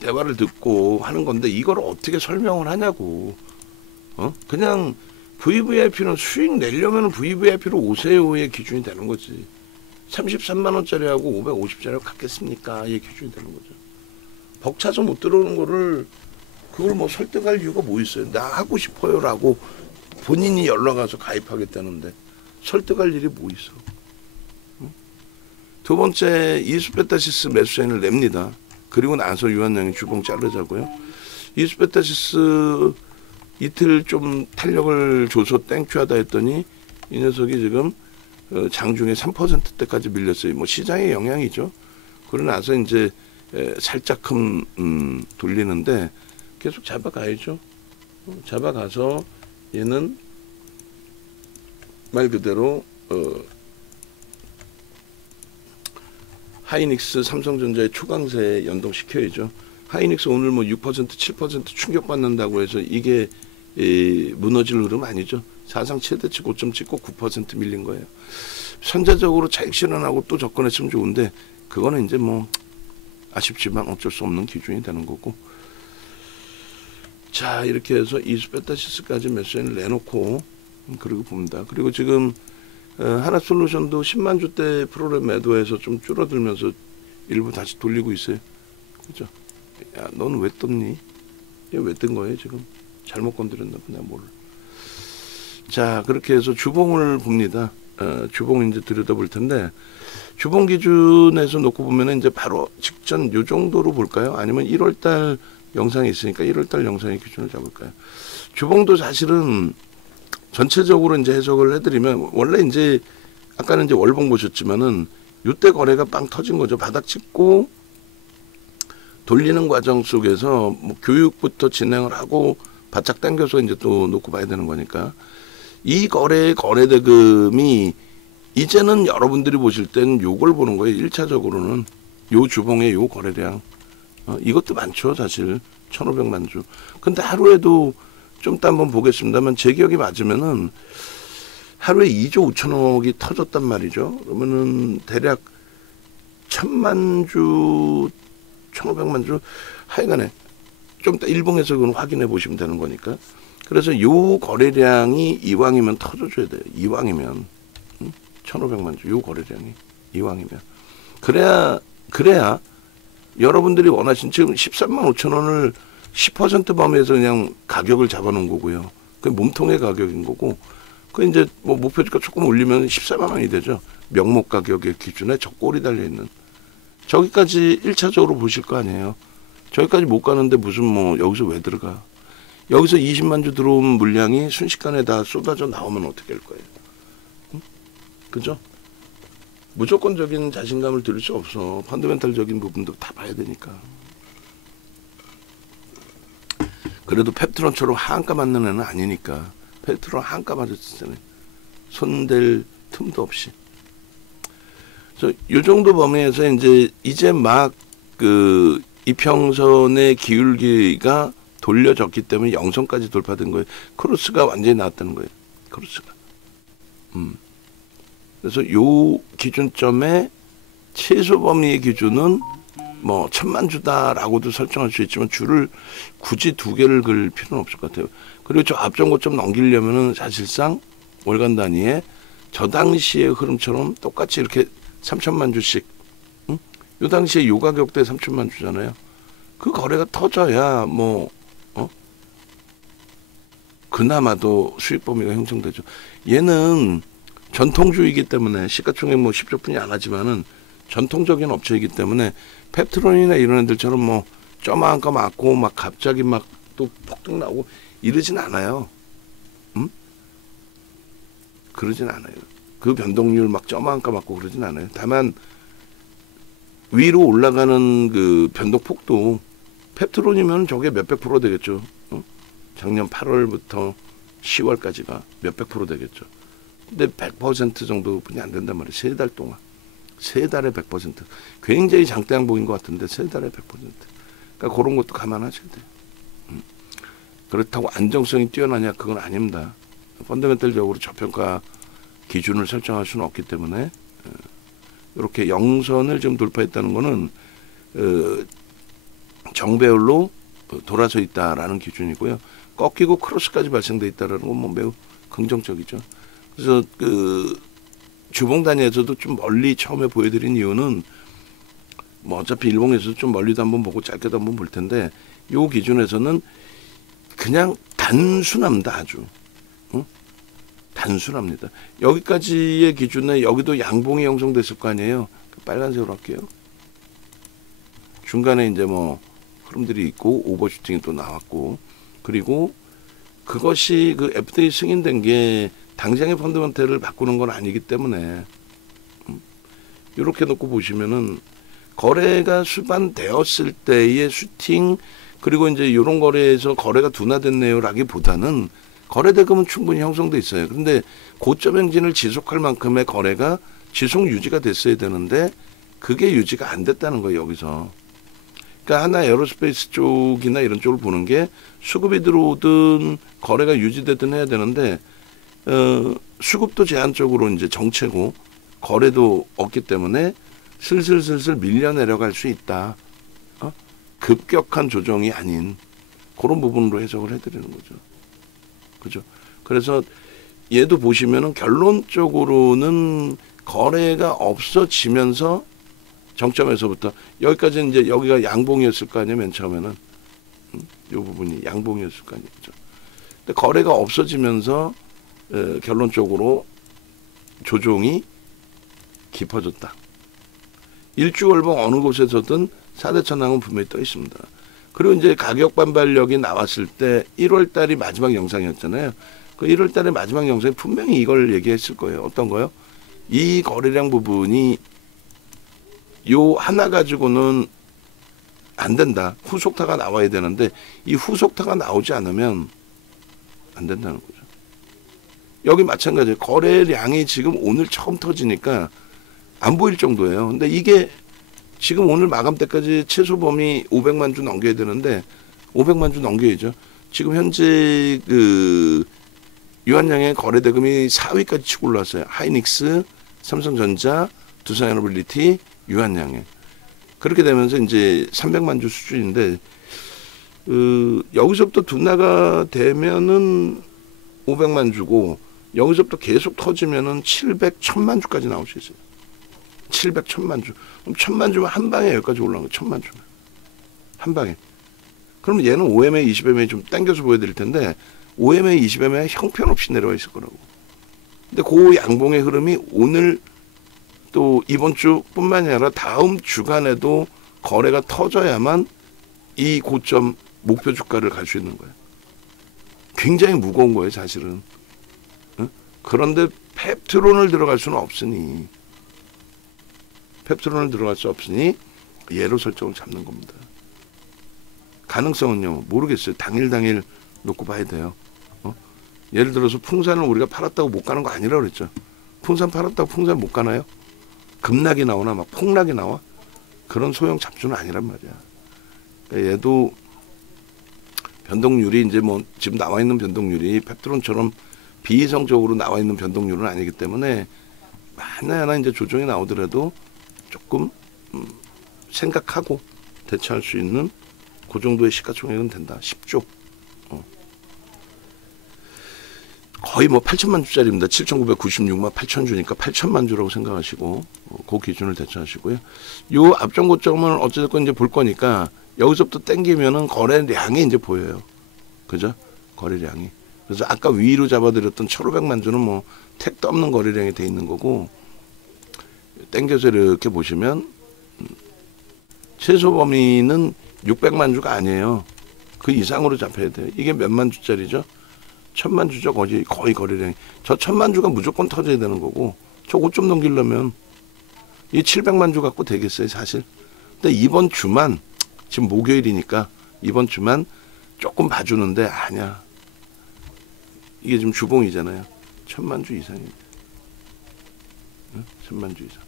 대화를 듣고 하는 건데 이걸 어떻게 설명을 하냐고. 그냥 VVIP는 수익 내려면 VVIP로 오세요의 기준이 되는 거지. 33만 원짜리하고 550짜리하고 같겠습니까? 이 기준이 되는 거죠. 벅차서 못 들어오는 거를 그걸 뭐 설득할 이유가 뭐 있어요? 나 하고 싶어요라고 본인이 연락 와서 가입하겠다는데 설득할 일이 뭐 있어? 두 번째 이수베타시스 매수세를 냅니다. 그리고 나서 유한양행 주봉 자르자고요. 이수베타시스 이틀 좀 탄력을 줘서 땡큐하다 했더니 이 녀석이 지금 장중에 3%대까지 밀렸어요. 뭐 시장의 영향이죠. 그러고 나서 이제 살짝금 돌리는데 계속 잡아가야죠. 잡아가서 얘는 말 그대로 하이닉스 삼성전자의 초강세에 연동시켜야죠. 하이닉스 오늘 뭐 6% 7% 충격받는다고 해서 이게 무너질 흐름 아니죠. 사상 최대치 고점 찍고 9% 밀린 거예요. 선제적으로 차익 실현하고 또 접근했으면 좋은데 그거는 이제 뭐 아쉽지만 어쩔 수 없는 기준이 되는 거고. 자 이렇게 해서 이수베타시스까지 매수를 내놓고 그리고 봅니다. 그리고 지금 하나솔루션도 10만 주대 프로그램 매도해서 좀 줄어들면서 일부 다시 돌리고 있어요. 그죠? 야, 너는 왜 떴니? 얘 왜 뜬 거예요 지금? 잘못 건드렸나 보냐 뭘. 자 그렇게 해서 주봉을 봅니다. 주봉 이제 들여다볼 텐데 주봉 기준에서 놓고 보면은 이제 바로 직전 요 정도로 볼까요? 아니면 1월달 영상이 있으니까 1월달 영상의 기준을 잡을까요? 주봉도 사실은 전체적으로 이제 해석을 해드리면 원래 이제 아까는 이제 월봉 보셨지만은 요때 거래가 빵 터진 거죠. 바닥 찍고 돌리는 과정 속에서 뭐 교육부터 진행을 하고 바짝 당겨서 이제 또 놓고 봐야 되는 거니까 이 거래 대금이 이제는 여러분들이 보실 땐 요걸 보는 거예요. 1차적으로는 요 주봉의 요 거래량 이것도 많죠, 사실. 1,500만 주. 근데 하루에도 좀 이따 한번 보겠습니다만 제 기억이 맞으면은 하루에 2조 5천억이 터졌단 말이죠. 그러면은 대략 1,000만 주, 1,500만 주, 하여간에 좀 이따 일봉에서 그건 확인해 보시면 되는 거니까. 그래서 요 거래량이 이왕이면 터져줘야 돼요. 이왕이면 1,500만 주, 요 거래량이 이왕이면. 그래야 여러분들이 원하신 지금 13만 5천 원을 10% 범위에서 그냥 가격을 잡아놓은 거고요. 그 몸통의 가격인 거고, 그 이제 뭐 목표주가 조금 올리면 14만 원이 되죠. 명목 가격의 기준에 적골이 달려 있는. 저기까지 1차적으로 보실 거 아니에요. 저기까지 못 가는데 무슨 뭐 여기서 왜 들어가? 여기서 20만 주 들어온 물량이 순식간에 다 쏟아져 나오면 어떻게 할 거예요? 응? 그죠? 무조건적인 자신감을 들일 수 없어. 펀더멘탈적인 부분도 다 봐야 되니까. 그래도 펩트론처럼 한가 맞는 애는 아니니까. 펩트론 한가 맞았잖아요. 손댈 틈도 없이. 그래서 이 정도 범위에서 이제 막 그 이평선의 기울기가 돌려졌기 때문에 영선까지 돌파된 거예요. 크로스가 완전히 나왔다는 거예요. 크로스가. 그래서 요 기준점의 최소 범위의 기준은 뭐 1,000만 주다라고도 설정할 수 있지만 줄을 굳이 2개를 그을 필요는 없을 것 같아요. 그리고 저 앞전고점 넘기려면은 사실상 월간 단위에 저 당시의 흐름처럼 똑같이 이렇게 3,000만 주씩, 요 당시에 요 가격대 3,000만 주잖아요. 그 거래가 터져야 뭐 그나마도 수익 범위가 형성되죠. 얘는 전통주의이기 때문에 시가총액 뭐 10조 뿐이 안 하지만은 전통적인 업체이기 때문에 펩트론이나 이런 애들처럼 뭐 쩌마한 거 맞고 막 갑자기 막 또 폭등 나오고 이러진 않아요. 그러진 않아요. 그 변동률 막 쩌마한 거 맞고 그러진 않아요. 다만 위로 올라가는 그 변동폭도 펩트론이면 저게 몇백 프로 되겠죠. 작년 8월부터 10월까지가 몇백 프로 되겠죠. 근데 100% 정도뿐이 안 된단 말이에요. 3달 동안. 3달에 100%. 굉장히 장대 항복인 것 같은데 3달에 100%. 그러니까 그런 것도 감안하셔야 돼요. 그렇다고 안정성이 뛰어나냐? 그건 아닙니다. 펀더멘탈적으로 저평가 기준을 설정할 수는 없기 때문에 이렇게 영선을 좀 돌파했다는 거는 정배열로 돌아서 있다라는 기준이고요. 꺾이고 크로스까지 발생돼 있다라는 건 뭐 매우 긍정적이죠. 그래서 그 주봉 단위에서도 좀 멀리 처음에 보여드린 이유는 뭐 어차피 일봉에서도 좀 멀리도 한번 보고 짧게도 한번 볼 텐데 요 기준에서는 그냥 단순합니다. 아주 단순합니다. 여기까지의 기준에 여기도 양봉이 형성됐을 거 아니에요. 빨간색으로 할게요. 중간에 이제 뭐 흐름들이 있고 오버슈팅이 또 나왔고 그리고 그것이 그 FTA 승인된 게 당장의 펀더멘탈을 바꾸는 건 아니기 때문에 이렇게 놓고 보시면은 거래가 수반되었을 때의 슈팅 그리고 이제 이런 거래에서 거래가 둔화됐네요라기보다는 거래 대금은 충분히 형성돼 있어요. 그런데 고점 행진을 지속할 만큼의 거래가 지속 유지가 됐어야 되는데 그게 유지가 안 됐다는 거예요. 여기서. 그러니까 하나 에어로스페이스 쪽이나 이런 쪽을 보는 게 수급이 들어오든 거래가 유지되든 해야 되는데 수급도 제한적으로 이제 정체고 거래도 없기 때문에 슬슬 밀려 내려갈 수 있다. 급격한 조정이 아닌 그런 부분으로 해석을 해드리는 거죠. 그죠? 그래서 얘도 보시면은 결론적으로는 거래가 없어지면서 정점에서부터 여기까지는 이제 여기가 양봉이었을 거 아니에요. 맨 처음에는 이 부분이 양봉이었을 거 아니죠. 근데 거래가 없어지면서 결론적으로 조정이 깊어졌다. 일주월봉 어느 곳에서든 4대 천왕은 분명히 떠 있습니다. 그리고 이제 가격 반발력이 나왔을 때 1월 달이 마지막 영상이었잖아요. 그 1월 달의 마지막 영상에 분명히 이걸 얘기했을 거예요. 어떤 거요? 이 거래량 부분이 요 하나 가지고는 안 된다. 후속타가 나와야 되는데 이 후속타가 나오지 않으면 안 된다는 거죠. 여기 마찬가지예요. 거래량이 지금 오늘 처음 터지니까 안 보일 정도예요. 근데 이게 지금 오늘 마감 때까지 최소 범위 500만 주 넘겨야 되는데 500만 주 넘겨야죠. 지금 현재 그 유한양의 거래 대금이 4위까지 치고 올라왔어요. 하이닉스, 삼성전자, 두산에너빌리티, 유한양의. 그렇게 되면서 이제 300만 주 수준인데 여기서부터 둔화가 되면은 500만 주고 여기서부터 계속 터지면은 700, 1000만 주까지 나올 수 있어요. 700, 1000만 주. 그럼 1000만 주면 한 방에 여기까지 올라온 거예요. 1000만 주면. 한 방에. 그럼 얘는 5MA, 20MA 좀 당겨서 보여드릴 텐데 5MA, 20MA 형편없이 내려와 있을 거라고. 근데 그 양봉의 흐름이 오늘 또 이번 주뿐만이 아니라 다음 주간에도 거래가 터져야만 이 고점 목표 주가를 갈 수 있는 거예요. 굉장히 무거운 거예요, 사실은. 응? 그런데 펩트론을 들어갈 수는 없으니 펩트론을 들어갈 수 없으니 얘로 설정을 잡는 겁니다. 가능성은요, 모르겠어요. 당일 놓고 봐야 돼요. 예를 들어서 풍산을 우리가 팔았다고 못 가는 거 아니라고 그랬죠. 풍산 팔았다고 풍산 못 가나요? 급락이 나오나 막 폭락이 나와? 그런 소형 잡주는 아니란 말이야. 그러니까 얘도 변동률이 이제 뭐 지금 나와 있는 변동률이 펩트론처럼 비이성적으로 나와 있는 변동률은 아니기 때문에 하나하나 이제 조정이 나오더라도 조금 생각하고 대처할 수 있는 그 정도의 시가총액은 된다. 10조. 거의 뭐 8천만 주짜리입니다. 7,996만 8천 주니까 8천만 주라고 생각하시고 그 기준을 대처하시고요. 요 앞전 고점을 어찌됐건 이제 볼 거니까 여기서부터 땡기면은 거래량이 이제 보여요. 그죠? 거래량이. 그래서 아까 위로 잡아드렸던 1,500만 주는 뭐 택도 없는 거래량이 돼 있는 거고 땡겨서 이렇게 보시면 최소 범위는 600만 주가 아니에요. 그 이상으로 잡혀야 돼요. 이게 몇만 주짜리죠? 1000만 주죠. 거의 거래량이. 저 1000만 주가 무조건 터져야 되는 거고 저 5점 넘기려면 이 700만 주 갖고 되겠어요, 사실. 근데 이번 주만 지금 목요일이니까 이번 주만 조금 봐주는데 아니야. 이게 지금 주봉이잖아요. 1000만 주 이상입니다. 응? 1000만 주 이상.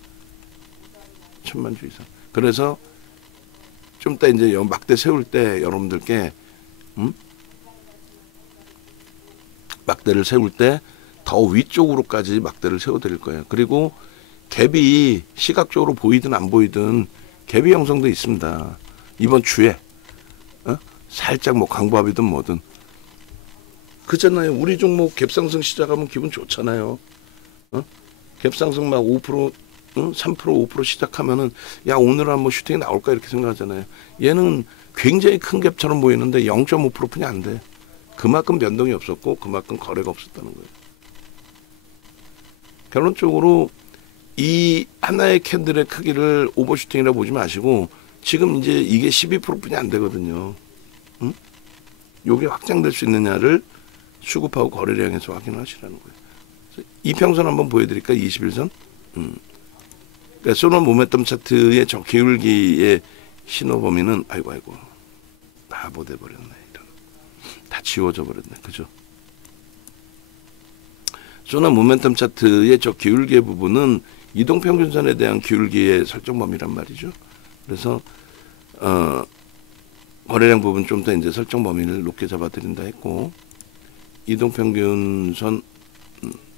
1000만 주 이상. 그래서 좀 이따 이제 막대 세울 때 여러분들께 막대를 세울 때 더 위쪽으로까지 막대를 세워드릴 거예요. 그리고 갭이 시각적으로 보이든 안 보이든 갭이 형성돼 있습니다. 이번 주에 살짝 뭐 강보합이든 뭐든 그잖아요. 우리 종목 갭상승 시작하면 기분 좋잖아요. 갭상승 막 5%, 3%, 5% 시작하면은 야 오늘 한번 슈팅이 나올까 이렇게 생각하잖아요. 얘는 굉장히 큰 갭처럼 보이는데 0.5%뿐이 안 돼. 그만큼 변동이 없었고 그만큼 거래가 없었다는 거예요. 결론적으로 이 하나의 캔들의 크기를 오버슈팅이라 보지 마시고 지금 이제 이게 12%뿐이 안 되거든요. 요게 확장될 수 있느냐를 수급하고 거래량에서 확인하시라는 거예요. 이평선 한번 보여드릴까요? 21선. 그러니까 소노 모멘텀 차트의 저 기울기의 신호 범위는 아이고 바보 돼버렸네. 이런. 다 지워져 버렸네. 그죠? 소나 모멘텀 차트의 저 기울기의 부분은 이동평균선에 대한 기울기의 설정 범위란 말이죠. 그래서 거래량 부분 좀 더 이제 설정 범위를 높게 잡아드린다 했고 이동평균선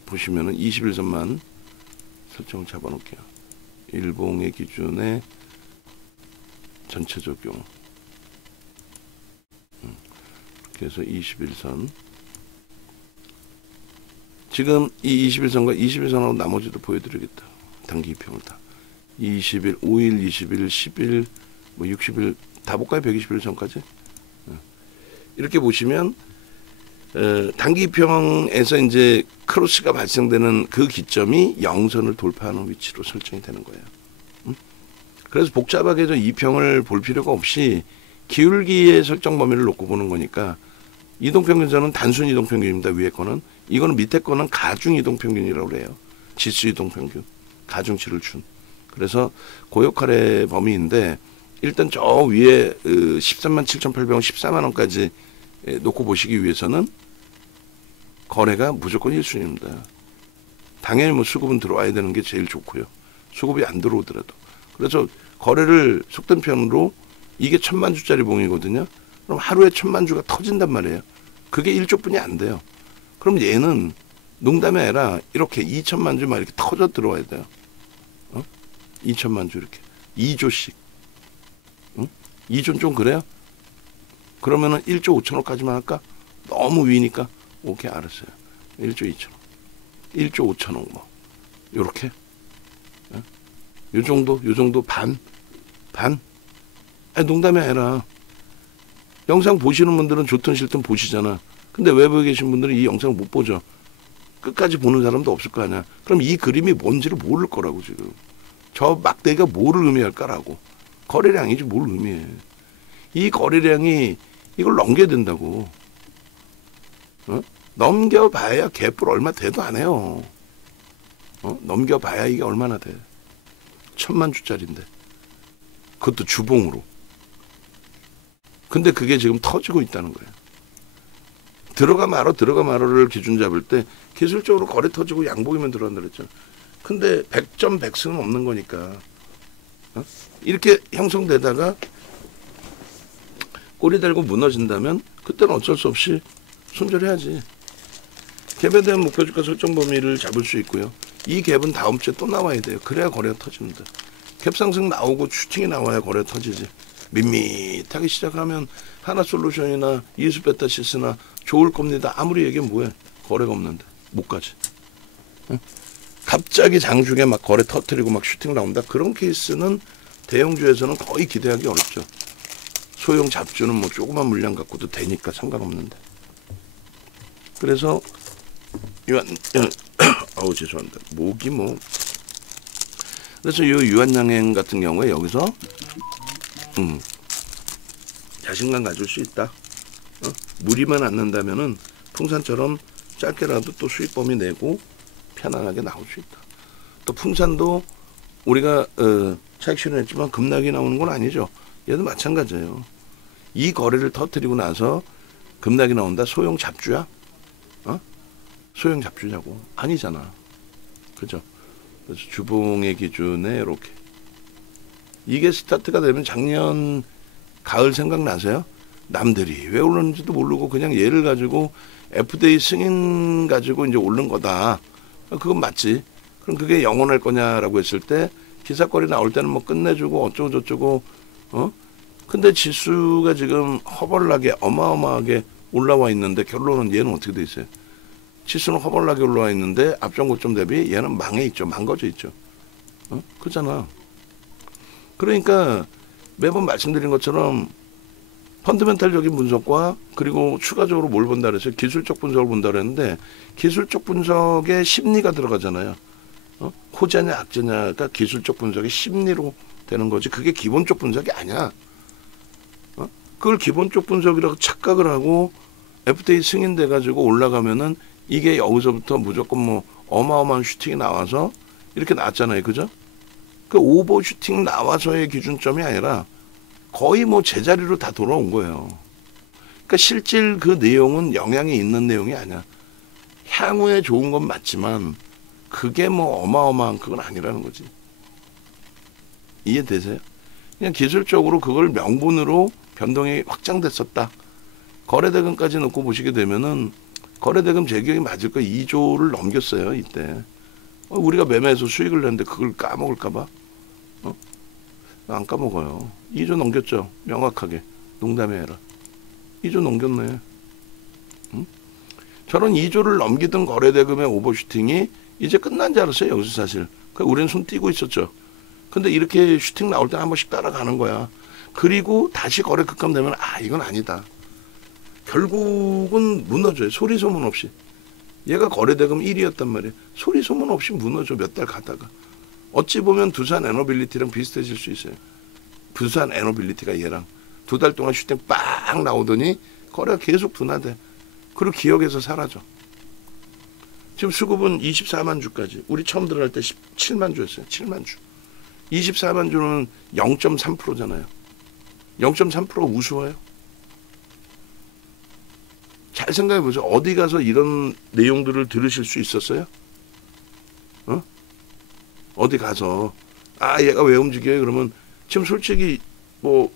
보시면은 21선만 설정을 잡아놓을게요. 일봉의 기준에 전체 적용. 그래서 21선. 지금 이 21선과 21선하고 나머지도 보여드리겠다. 단기 이평을 다. 20일, 5일, 20일, 10일, 뭐 60일 다 볼까요? 120일 선까지. 이렇게 보시면 단기 이평에서 이제 크로스가 발생되는 그 기점이 0선을 돌파하는 위치로 설정이 되는 거예요. 그래서 복잡하게 저 이평을 볼 필요가 없이 기울기의 설정 범위를 놓고 보는 거니까 이동평균선은 단순 이동평균입니다. 위에 거는. 이거는 밑에 거는 가중 이동평균이라고 그래요. 지수 이동평균. 가중치를 준. 그래서 그 역할의 범위인데 일단 저 위에 13만 7,800원, 14만 원까지 놓고 보시기 위해서는 거래가 무조건 1순위입니다. 당연히 뭐 수급은 들어와야 되는 게 제일 좋고요. 수급이 안 들어오더라도. 그래서 거래를 속된 편으로 이게 1,000만 주짜리 봉이거든요. 그럼 하루에 1,000만 주가 터진단 말이에요. 그게 1조뿐이 안 돼요. 그럼 얘는 농담이 아니라 이렇게 2,000만 주만 이렇게 터져 들어와야 돼요. 2,000만 주 이렇게 2조씩. 2조는 좀 그래요? 그러면은 1조 5천억까지만 할까? 너무 위니까 오케이 알았어요. 1조 2천억, 1조 5천억 뭐 요렇게 요 정도 반. 아니, 농담이 아니라 영상 보시는 분들은 좋든 싫든 보시잖아. 근데 외부에 계신 분들은 이 영상을 못 보죠. 끝까지 보는 사람도 없을 거 아니야. 그럼 이 그림이 뭔지를 모를 거라고 지금. 저 막대기가 뭐를 의미할까라고. 거래량이지 뭘 의미해. 이 거래량이 이걸 넘겨야 된다고. 넘겨봐야 개뿔 얼마 돼도 안 해요. 넘겨봐야 이게 얼마나 돼. 1,000만 주짜리인데. 그것도 주봉으로. 근데 그게 지금 터지고 있다는 거예요. 들어가 말어를 기준 잡을 때 기술적으로 거래 터지고 양봉이면 들어간다 그랬죠. 근데 100점 100승은 없는 거니까. 이렇게 형성되다가 꼬리 달고 무너진다면 그때는 어쩔 수 없이 손절해야지. 갭에 대한 목표주가 설정 범위를 잡을 수 있고요. 이 갭은 다음 주에 또 나와야 돼요. 그래야 거래가 터집니다. 갭 상승 나오고 슈팅이 나와야 거래가 터지지. 밋밋하게 시작하면 하나솔루션이나 이수베타시스나 좋을 겁니다. 아무리 얘기하면 뭐해. 거래가 없는데 못 가지. 갑자기 장중에 막 거래 터트리고 막 슈팅 나온다. 그런 케이스는 대형주에서는 거의 기대하기 어렵죠. 소형 잡주는 뭐 조그만 물량 갖고도 되니까 상관없는데. 그래서 아우 죄송합니다. 목이 뭐. 그래서 이 유한양행 같은 경우에 여기서 자신감 가질 수 있다. 무리만 않는다면은 풍산처럼 짧게라도 또 수익 범위 내고 편안하게 나올 수 있다. 또 풍산도 우리가 차익 실현했지만 급락이 나오는 건 아니죠. 얘도 마찬가지예요. 이 거래를 터뜨리고 나서 급락이 나온다. 소형 잡주야? 소형 잡주냐고? 아니잖아. 그죠? 그래서 주봉의 기준에 이렇게. 이게 스타트가 되면 작년 가을 생각나세요? 남들이 왜 올랐는지도 모르고 그냥 얘를 가지고 FDA 승인 가지고 이제 오른 거다. 그건 맞지. 그럼 그게 영원할 거냐라고 했을 때 기사거리 나올 때는 뭐 끝내주고 어쩌고 저쩌고 근데 지수가 지금 허벌나게 어마어마하게 올라와 있는데 결론은 얘는 어떻게 돼 있어요? 지수는 허벌나게 올라와 있는데 앞전 고점 대비 얘는 망해 있죠. 망가져 있죠. 그렇잖아. 그러니까 매번 말씀드린 것처럼 펀더멘탈적인 분석과 그리고 추가적으로 뭘 본다 그랬어요? 기술적 분석을 본다 그랬는데 기술적 분석에 심리가 들어가잖아요. 호재냐 악재냐가 기술적 분석의 심리로 되는 거지. 그게 기본적 분석이 아니야. 그걸 기본적 분석이라고 착각을 하고 FDA 승인돼 가지고 올라가면은 이게 여기서부터 무조건 뭐 어마어마한 슈팅이 나와서 이렇게 나왔잖아요. 그죠? 그 오버 슈팅 나와서의 기준점이 아니라 거의 뭐 제자리로 다 돌아온 거예요. 그러니까 실질 그 내용은 영향이 있는 내용이 아니야. 향후에 좋은 건 맞지만 그게 뭐 어마어마한 그건 아니라는 거지. 이해되세요? 그냥 기술적으로 그걸 명분으로 변동이 확장됐었다. 거래대금까지 넣고 보시게 되면은 거래대금 제 기억이 맞을 거 2조를 넘겼어요. 이때. 우리가 매매해서 수익을 냈는데 그걸 까먹을까봐? 안 까먹어요. 2조 넘겼죠. 명확하게. 농담이 아니라. 2조 넘겼네. 저런 2조를 넘기던 거래대금의 오버슈팅이 이제 끝난 줄 알았어요. 여기서 사실. 우리는 손 띄고 있었죠. 근데 이렇게 슈팅 나올 때 한 번씩 따라가는 거야. 그리고 다시 거래 급감되면 이건 아니다. 결국은 무너져요. 소리 소문 없이. 얘가 거래대금 1위였단 말이에요. 소리 소문 없이 무너져. 몇 달 가다가. 어찌 보면 두산 에너빌리티랑 비슷해질 수 있어요. 두산 에너빌리티가 얘랑 2달 동안 슈팅 빵 나오더니 거래가 계속 둔화돼. 그리고 기억에서 사라져. 지금 수급은 24만 주까지. 우리 처음 들어갈 때 17만 주였어요. 7만 주. 24만 주는 0.3%잖아요. 0.3% 우스워요. 잘 생각해 보세요. 어디 가서 이런 내용들을 들으실 수 있었어요? 어디 가서 얘가 왜 움직여요? 그러면 지금 솔직히 뭐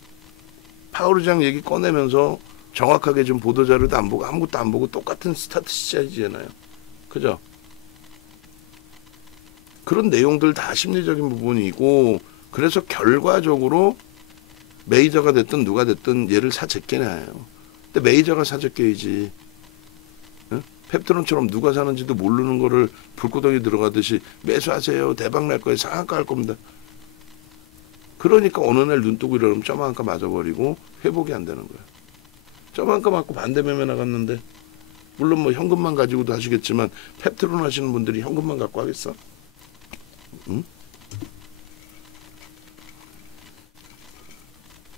파월의장 얘기 꺼내면서 정확하게 좀 보도자료도 안 보고 아무것도 안 보고 똑같은 스타트 시작이잖아요. 그죠? 그런 내용들 다 심리적인 부분이고, 그래서 결과적으로 메이저가 됐든 누가 됐든 얘를 사재껴놔요. 근데 메이저가 사재껴야지. 응? 펩트론처럼 누가 사는지도 모르는 거를 불구덩이 들어가듯이 매수하세요. 대박 날 거예요. 상한가 할 겁니다. 그러니까 어느 날 눈 뜨고 이러면 점한가 맞아버리고 회복이 안 되는 거예요. 점한가 맞고 반대 매매 나갔는데, 물론 뭐 현금만 가지고도 하시겠지만 펩트론 하시는 분들이 현금만 갖고 하겠어? 응?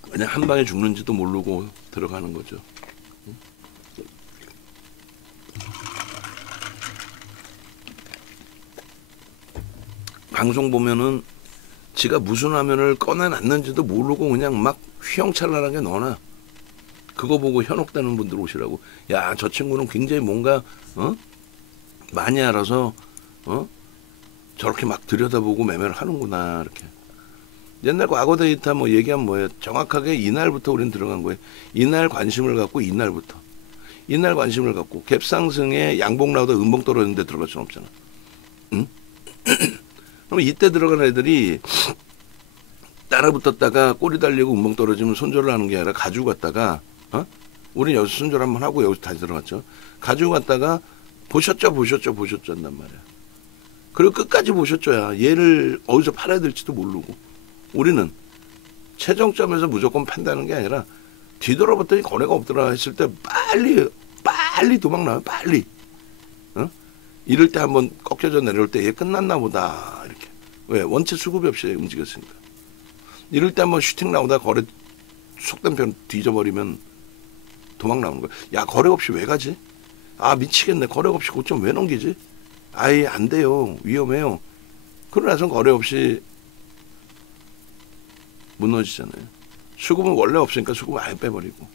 그냥 한 방에 죽는지도 모르고 들어가는 거죠. 응? 방송 보면은 지가 무슨 화면을 꺼내놨는지도 모르고 그냥 막 휘영찬란하게 넣어놔. 그거 보고 현혹되는 분들 오시라고. 야, 저 친구는 굉장히 뭔가 많이 알아서 저렇게 막 들여다보고 매매를 하는구나. 이렇게. 옛날 과거 데이터 뭐 얘기하면 뭐예요? 정확하게 이날부터 우린 들어간 거예요. 이날 관심을 갖고 이날부터. 이날 관심을 갖고 갭상승에 양봉 나오다 음봉 떨어졌는데 들어갈 수는 없잖아. 응? 그럼 이때 들어간 애들이 따라붙었다가 꼬리 달리고 음봉 떨어지면 손절을 하는 게 아니라 가지고 갔다가 우린 여기서 손절 한번 하고 여기서 다시 들어갔죠. 가지고 갔다가 보셨죠 한단 말이야. 그리고 끝까지 보셨죠야. 얘를 어디서 팔아야 될지도 모르고. 우리는 최종점에서 무조건 판다는 게 아니라 뒤돌아봤더니 거래가 없더라 했을 때 빨리 도망 나요. 빨리. 이럴 때 한번 꺾여져 내려올 때 얘 끝났나 보다. 이렇게. 왜? 원체 수급이 없이 움직였으니까. 이럴 때 한번 슈팅 나오다 거래 속된 편 뒤져버리면 도망 나오는 거야. 야, 거래 없이 왜 가지? 아, 미치겠네. 거래 없이 고점 왜 넘기지? 아예 안 돼요. 위험해요. 그러고 나서 거래 없이 무너지잖아요. 수급은 원래 없으니까 수급을 아예 빼버리고.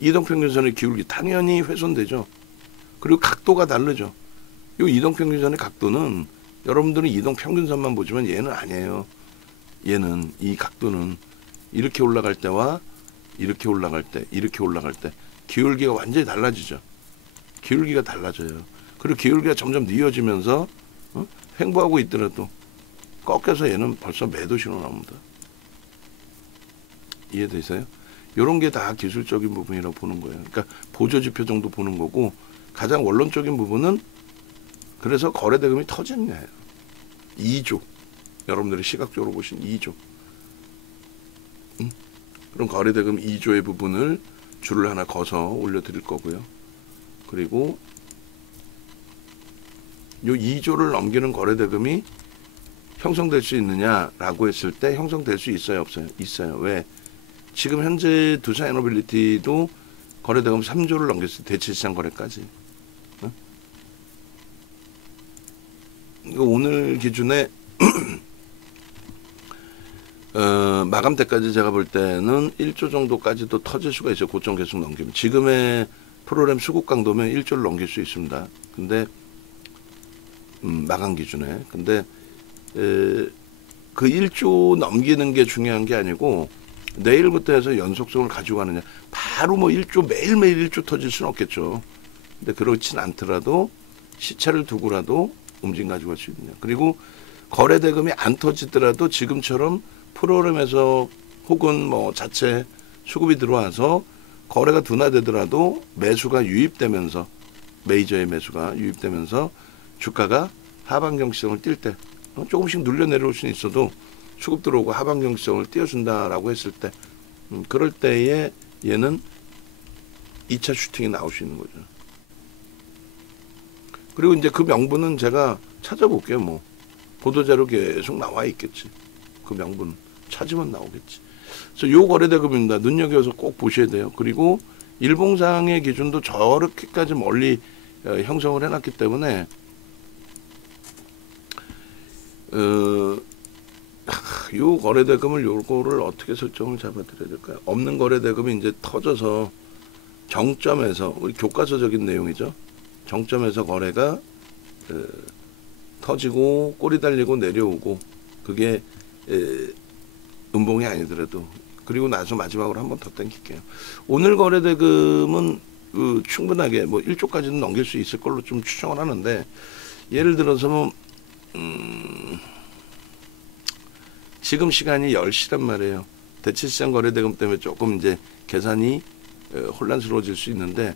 이동평균선의 기울기 당연히 훼손되죠. 그리고 각도가 다르죠. 이 이동평균선의 각도는 여러분들은 이동평균선만 보지만 얘는 아니에요. 얘는 이 각도는 이렇게 올라갈 때와 이렇게 올라갈 때, 이렇게 올라갈 때 기울기가 완전히 달라지죠. 기울기가 달라져요. 그리고 기울기가 점점 뉘어지면서 횡보하고 있더라도 꺾여서 얘는 벌써 매도 신호 나옵니다. 이해되세요? 이런 게 다 기술적인 부분이라고 보는 거예요. 그러니까 보조지표 정도 보는 거고, 가장 원론적인 부분은 그래서 거래대금이 터지는 거예요. 2조. 여러분들이 시각적으로 보신 2조. 그럼 거래대금 2조의 부분을 줄을 하나 거서 올려드릴 거고요. 그리고 이 2조를 넘기는 거래대금이 형성될 수 있느냐라고 했을 때 형성될 수 있어요, 없어요? 있어요. 왜? 지금 현재 두산 에너빌리티도 거래대금 3조를 넘겼어요. 대체시장 거래까지. 오늘 기준에 마감 때까지 제가 볼 때는 1조 정도까지도 터질 수가 있어요. 고점 계속 넘기면. 지금의 프로그램 수급 강도면 1조를 넘길 수 있습니다. 근데 마감 기준에. 근데 그 1조 넘기는 게 중요한 게 아니고 내일부터 해서 연속성을 가지고 가느냐. 바로 뭐 1조 매일매일 1조 터질 수는 없겠죠. 근데 그렇진 않더라도 시차를 두고라도 움직임 가지고 갈 수 있느냐. 그리고 거래대금이 안 터지더라도 지금처럼 프로그램에서 혹은 뭐 자체 수급이 들어와서 거래가 둔화되더라도 매수가 유입되면서, 메이저의 매수가 유입되면서 주가가 하방경직성을 띌 때 조금씩 눌려 내려올 수는 있어도 수급 들어오고 하방경직성을 띄워준다라고 했을 때 그럴 때에 얘는 2차 슈팅이 나올 수 있는 거죠. 그리고 이제 그 명분은 제가 찾아볼게요. 뭐 보도자료 계속 나와 있겠지. 그 명분 찾으면 나오겠지. 그래서 요 거래대금입니다. 눈여겨서 꼭 보셔야 돼요. 그리고 일봉상의 기준도 저렇게까지 멀리 형성을 해놨기 때문에 요 거래대금을 요거를 어떻게 설정을 잡아드려야 될까요? 없는 거래대금이 이제 터져서 정점에서, 우리 교과서적인 내용이죠. 정점에서 거래가 터지고 꼬리 달리고 내려오고, 그게 음봉이 아니더라도. 그리고 나서 마지막으로 한 번 더 땡길게요. 오늘 거래대금은 충분하게 뭐 1조까지는 넘길 수 있을 걸로 좀 추정을 하는데, 예를 들어서 뭐 지금 시간이 10시란 말이에요. 대체시장 거래대금 때문에 조금 이제 계산이 혼란스러워질 수 있는데,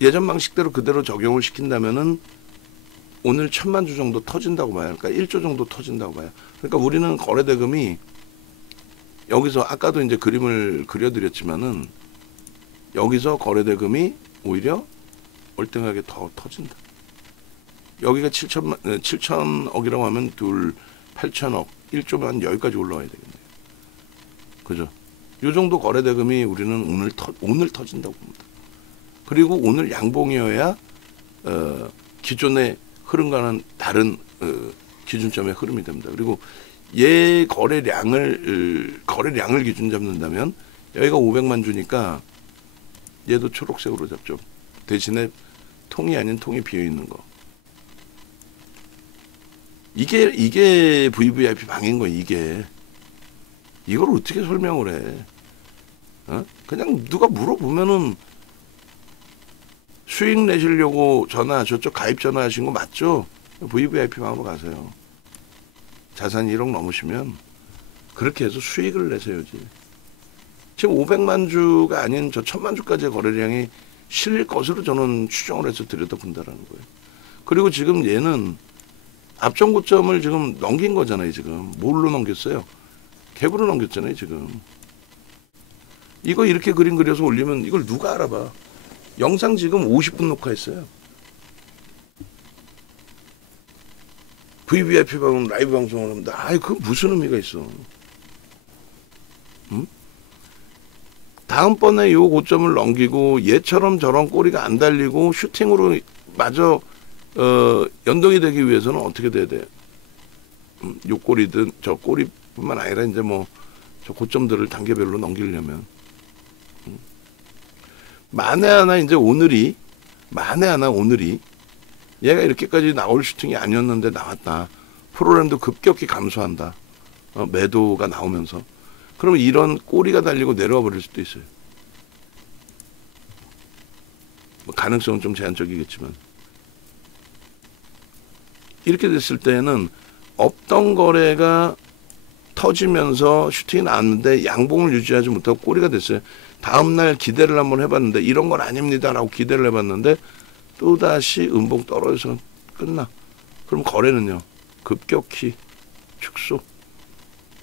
예전 방식대로 그대로 적용을 시킨다면은 오늘 1,000만 주 정도 터진다고 봐요. 그러니까 1조 정도 터진다고 봐요. 그러니까 우리는 거래대금이 여기서 아까도 이제 그림을 그려드렸지만은, 여기서 거래대금이 오히려 월등하게 더 터진다. 여기가 7천억이라고 하면 8천억, 1조면 여기까지 올라와야 되겠네요. 그죠? 요 정도 거래대금이 우리는 오늘 터진다고 봅니다. 그리고 오늘 양봉이어야 기존의 흐름과는 다른 기준점의 흐름이 됩니다. 그리고 거래량을 기준 잡는다면 여기가 500만 주니까 얘도 초록색으로 잡죠. 대신에 통이 아닌 통이 비어 있는 거. 이게 VVIP 방인 거야. 이걸 어떻게 설명을 해? 그냥 누가 물어보면은 수익 내시려고 저쪽 가입 전화하신 거 맞죠? VVIP 방으로 가세요. 자산이 1억 넘으시면 그렇게 해서 수익을 내세요지. 지금 500만 주가 아닌 저 1,000만 주까지의 거래량이 실릴 것으로 저는 추정을 해서 들여다본다라는 거예요. 그리고 지금 얘는 앞전 고점을 지금 넘긴 거잖아요. 지금 뭘로 넘겼어요? 갭으로 넘겼잖아요. 지금 이거 이렇게 그림 그려서 올리면 이걸 누가 알아봐? 영상 지금 50분 녹화했어요. VVIP 방송 라이브 방송을 합니다. 아이, 그 무슨 의미가 있어? 응? 다음번에 요 고점을 넘기고 얘처럼 저런 꼬리가 안 달리고 슈팅으로 마저 연동이 되기 위해서는 어떻게 돼야 돼? 요 꼬리든 저 꼬리뿐만 아니라 이제 뭐 저 고점들을 단계별로 넘기려면 만에 하나 오늘이 얘가 이렇게까지 나올 슈팅이 아니었는데 나왔다. 프로그램도 급격히 감소한다. 매도가 나오면서. 그러면 이런 꼬리가 달리고 내려와 버릴 수도 있어요. 뭐 가능성은 좀 제한적이겠지만. 이렇게 됐을 때는 없던 거래가 터지면서 슈팅이 나왔는데 양봉을 유지하지 못하고 꼬리가 됐어요. 다음날 기대를 한번 해봤는데 이런 건 아닙니다라고 기대를 해봤는데 또다시 음봉 떨어져서 끝나. 그럼 거래는요. 급격히 축소.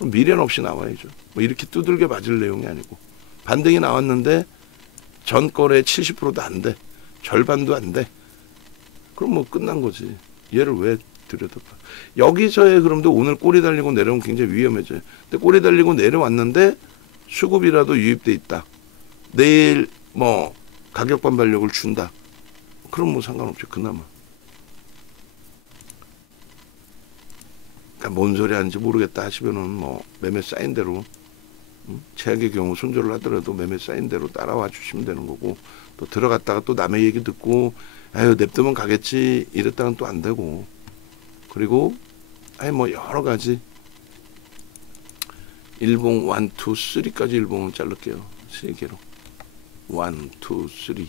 미련 없이 나와야죠. 뭐 이렇게 두들겨 맞을 내용이 아니고. 반등이 나왔는데 전 거래 70%도 안 돼. 절반도 안 돼. 그럼 뭐 끝난 거지. 얘를 왜 들여다봐. 여기서의 흐름도 오늘 꼬리 달리고 내려오면 굉장히 위험해져요. 근데 꼬리 달리고 내려왔는데 수급이라도 유입돼 있다. 내일 뭐 가격 반발력을 준다. 그럼 뭐 상관없죠. 그나마. 그러니까 뭔 소리 하는지 모르겠다 하시면은 뭐 매매 쌓인 대로 최악의 경우 손절을 하더라도 매매 쌓인 대로 따라와 주시면 되는 거고, 또 들어갔다가 또 남의 얘기 듣고 아유 냅두면 가겠지 이랬다가는 또 안 되고, 그리고 아니 뭐 여러 가지 일봉 1, 2, 3까지 일봉을 자를게요. 3개로 1, 2,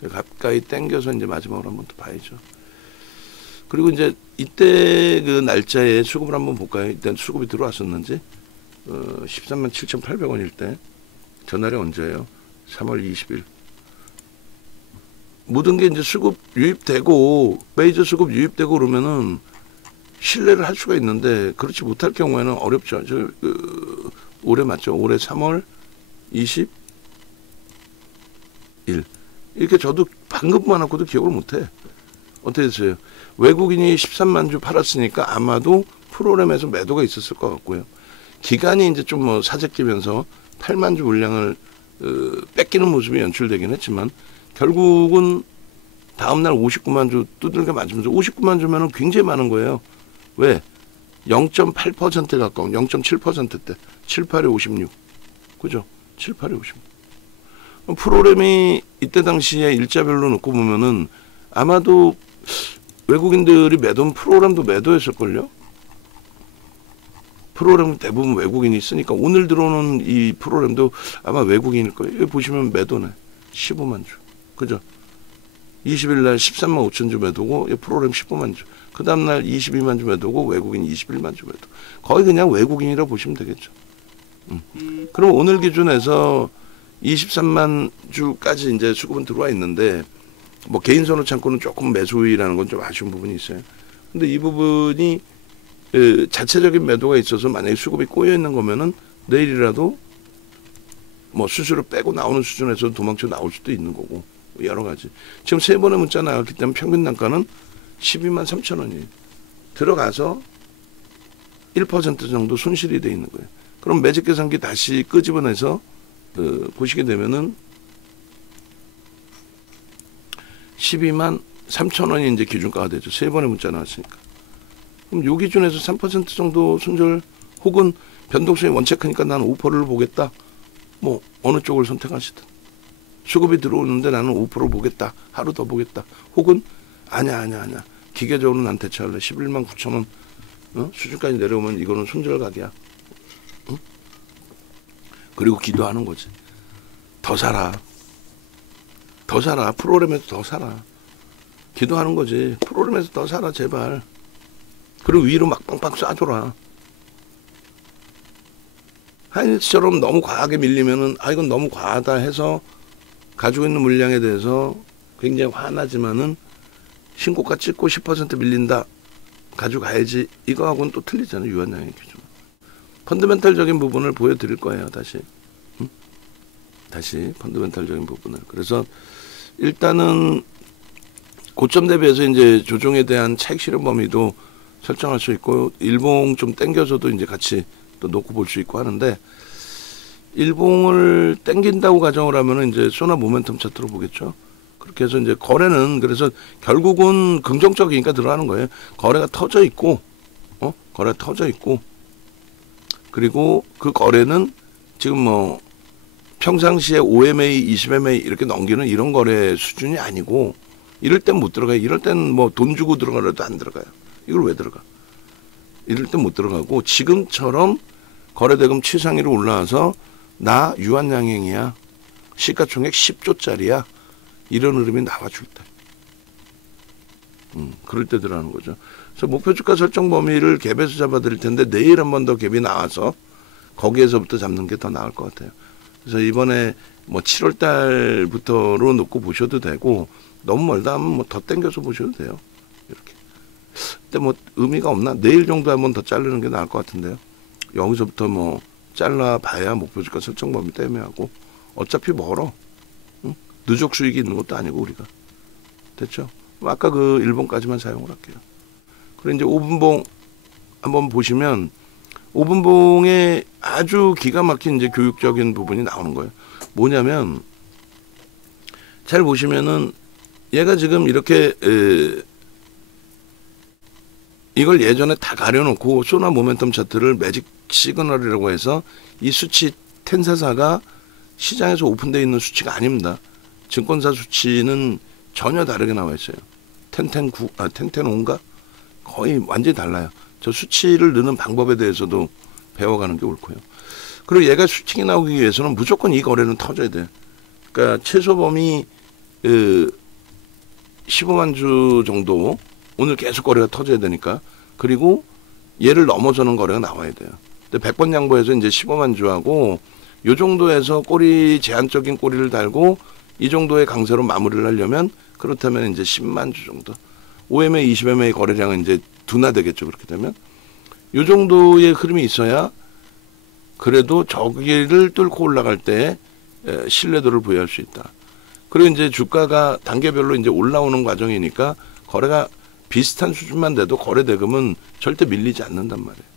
3 가까이 당겨서 이제 마지막으로 한번 더 봐야죠. 그리고 이제 이때 그 날짜에 수급을 한번 볼까요? 일단 수급이 들어왔었는지 13만 7,800원일 때 전날이 언제예요? 3월 20일. 모든 게 이제 수급 유입되고 메이저 수급 유입되고 그러면은 신뢰를 할 수가 있는데 그렇지 못할 경우에는 어렵죠. 올해 맞죠? 올해 3월 20일. 이렇게 저도 방금만 하고도 기억을 못해. 어떻게 됐어요? 외국인이 13만 주 팔았으니까 아마도 프로그램에서 매도가 있었을 것 같고요. 기간이 이제 좀 뭐 사재끼면서 8만 주 물량을 뺏기는 모습이 연출되긴 했지만 결국은 다음날 59만 주 두들겨 맞으면서 59만 주면은 굉장히 많은 거예요. 왜? 0.8% 가까운 0.7%대 7, 8에 56. 그죠? 7, 8에 56. 프로그램이 이때 당시에 일자별로 놓고 보면은 아마도 외국인들이 매도는 프로그램도 매도했을걸요? 프로그램은 대부분 외국인이 쓰니까 오늘 들어오는 이 프로그램도 아마 외국인일 거예요. 여기 보시면 매도네. 15만 주. 그죠? 20일 날 13만 5천 주 매도고 이 프로그램 15만 주. 그 다음날 22만 주 매도고 외국인 21만 주 매도. 거의 그냥 외국인이라 보시면 되겠죠. 그럼 오늘 기준에서 23만 주까지 이제 수급은 들어와 있는데 뭐 개인 선호 창고는 조금 매수이라는 건 좀 아쉬운 부분이 있어요. 근데 이 부분이 자체적인 매도가 있어서 만약에 수급이 꼬여 있는 거면은 내일이라도 뭐 수수료 빼고 나오는 수준에서 도망쳐 나올 수도 있는 거고 여러 가지. 지금 3번의 문자 나왔기 때문에 평균 단가는 12만 3천 원이에요. 들어가서 1% 정도 손실이 돼 있는 거예요. 그럼 매직 계산기 다시 끄집어내서 보시게 되면은 12만 3천 원이 이제 기준가가 되죠. 3번의 문자 나왔으니까. 그럼 요 기준에서 3% 정도 손절 혹은 변동성이 원체 크니까 나는 5%를 보겠다. 뭐 어느 쪽을 선택하시든. 수급이 들어오는데 나는 5% 보겠다. 하루 더 보겠다. 혹은 아니야. 기계적으로 난 대처할래. 11만 9천 원 수준까지 내려오면 이거는 손절 각이야. 응? 그리고 기도하는 거지. 더 사라. 프로그램에서 더 사라. 기도하는 거지. 프로그램에서 더 사라 제발. 그리고 위로 막 빵빵 쏴줘라. 하이닉스처럼 너무 과하게 밀리면은 이건 너무 과하다 해서 가지고 있는 물량에 대해서 굉장히 화나지만은 신고가 찍고 10% 밀린다. 가져가야지. 이거하고는 또 틀리잖아요. 유한양의 기준. 펀더멘탈적인 부분을 보여드릴 거예요. 다시. 다시 펀더멘탈적인 부분을. 그래서 일단은 고점 대비해서 이제 조정에 대한 차익 실현 범위도 설정할 수 있고 일봉 좀 땡겨서도 이제 같이 또 놓고 볼 수 있고 하는데 일봉을 땡긴다고 가정을 하면은 이제 소나 모멘텀 차트로 보겠죠. 그렇게 해서 이제 거래는 그래서 결국은 긍정적이니까 들어가는 거예요. 거래가 터져 있고, 거래가 터져 있고, 그리고 그 거래는 지금 뭐 평상시에 5MA, 20MA 이렇게 넘기는 이런 거래 수준이 아니고 이럴 땐 못 들어가요. 이럴 땐 뭐 돈 주고 들어가려도 안 들어가요. 이걸 왜 들어가? 이럴 땐 못 들어가고 지금처럼 거래대금 최상위로 올라와서 나 유한양행이야. 시가총액 10조짜리야. 이런 흐름이 나와줄 때. 그럴 때 들어가는 거죠. 그래서 목표 주가 설정 범위를 갭에서 잡아드릴 텐데 내일 한 번 더 갭이 나와서 거기에서부터 잡는 게 더 나을 것 같아요. 그래서 이번에 뭐 7월 달부터로 놓고 보셔도 되고 너무 멀다 하면 뭐 더 당겨서 보셔도 돼요. 이렇게. 근데 뭐 의미가 없나? 내일 정도 한번 더 자르는 게 나을 것 같은데요. 여기서부터 뭐 잘라봐야 목표 주가 설정 범위 때문에 하고 어차피 멀어. 누적 수익이 있는 것도 아니고 우리가. 됐죠? 아까 그 1번까지만 사용을 할게요. 그리고 이제 5분봉 한번 보시면 5분봉에 아주 기가 막힌 이제 교육적인 부분이 나오는 거예요. 뭐냐면 잘 보시면은 얘가 지금 이렇게 이걸 예전에 다 가려놓고 소나 모멘텀 차트를 매직 시그널이라고 해서 이 수치 텐사사가 시장에서 오픈되어 있는 수치가 아닙니다. 증권사 수치는 전혀 다르게 나와 있어요. 텐텐온가? 거의 완전히 달라요. 저 수치를 넣는 방법에 대해서도 배워가는 게 옳고요. 그리고 얘가 수치가 나오기 위해서는 무조건 이 거래는 터져야 돼. 그러니까 최소 범위 15만 주 정도 오늘 계속 거래가 터져야 되니까. 그리고 얘를 넘어서는 거래가 나와야 돼요. 근데 100번 양보해서 이제 15만 주하고 요 정도에서 꼬리 제한적인 꼬리를 달고 이 정도의 강세로 마무리를 하려면 그렇다면 이제 10만 주 정도. 5MA, 20MA 거래량은 이제 둔화되겠죠. 그렇게 되면. 요 정도의 흐름이 있어야 그래도 저기를 뚫고 올라갈 때 신뢰도를 부여할 수 있다. 그리고 이제 주가가 단계별로 이제 올라오는 과정이니까 거래가 비슷한 수준만 돼도 거래 대금은 절대 밀리지 않는단 말이에요.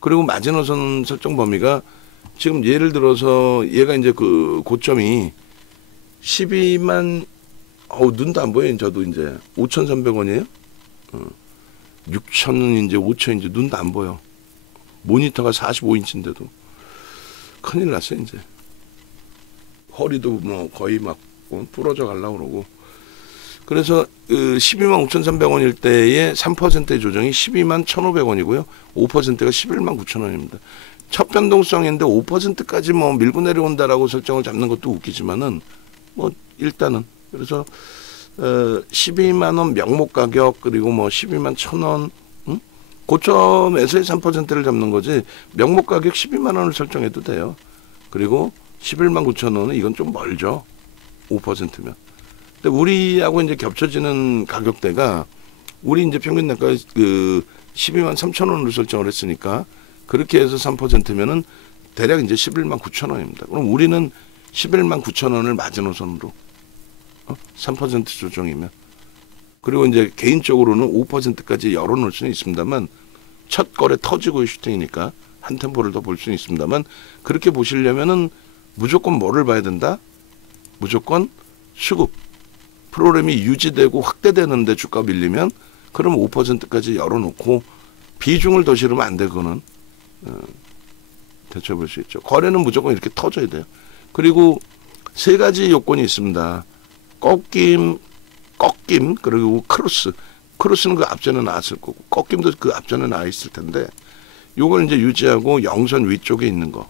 그리고 마지노선 설정 범위가 지금 예를 들어서 얘가 이제 그 고점이 12만 눈도 안 보여요. 저도 이제 5,300원이에요. 6,000원 이제 5,000원 이제 눈도 안 보여. 모니터가 45인치인데도 큰일 났어요. 이제 허리도 뭐 거의 막 부러져 가려고 그러고. 그래서 12만 5,300원일 때의 3%의 조정이 12만 1,500원이고요. 5%가 11만 9,000원입니다. 첫 변동성인데 5%까지 뭐 밀고 내려온다라고 설정을 잡는 것도 웃기지만은 뭐 일단은 그래서 12만 원 명목 가격 그리고 뭐 12만 1,000원 고점에서의 3%를 잡는 거지 명목 가격 12만 원을 설정해도 돼요. 그리고 11만 9천 원은 이건 좀 멀죠. 5%면. 근데 우리하고 이제 겹쳐지는 가격대가 우리 이제 평균 단가 12만 3천 원으로 설정을 했으니까 그렇게 해서 3%면은 대략 이제 11만 9천 원입니다. 그럼 우리는 11만 9천 원을 마지노선으로 3% 조정이면 그리고 이제 개인적으로는 5%까지 열어놓을 수는 있습니다만 첫 거래 터지고 슈팅이니까 한 템포를 더 볼 수는 있습니다만 그렇게 보시려면은 무조건 뭐를 봐야 된다? 무조건 수급 프로그램이 유지되고 확대되는데 주가 밀리면 그럼 5%까지 열어놓고 비중을 더 실으면 안 되고는 대처해볼 수 있죠. 거래는 무조건 이렇게 터져야 돼요. 그리고 세 가지 요건이 있습니다. 꺾임 그리고 크로스는 그 앞전에 나왔을 거고 꺾임도 그 앞전에 나와 있을 텐데 요걸 이제 유지하고 영선 위쪽에 있는 거.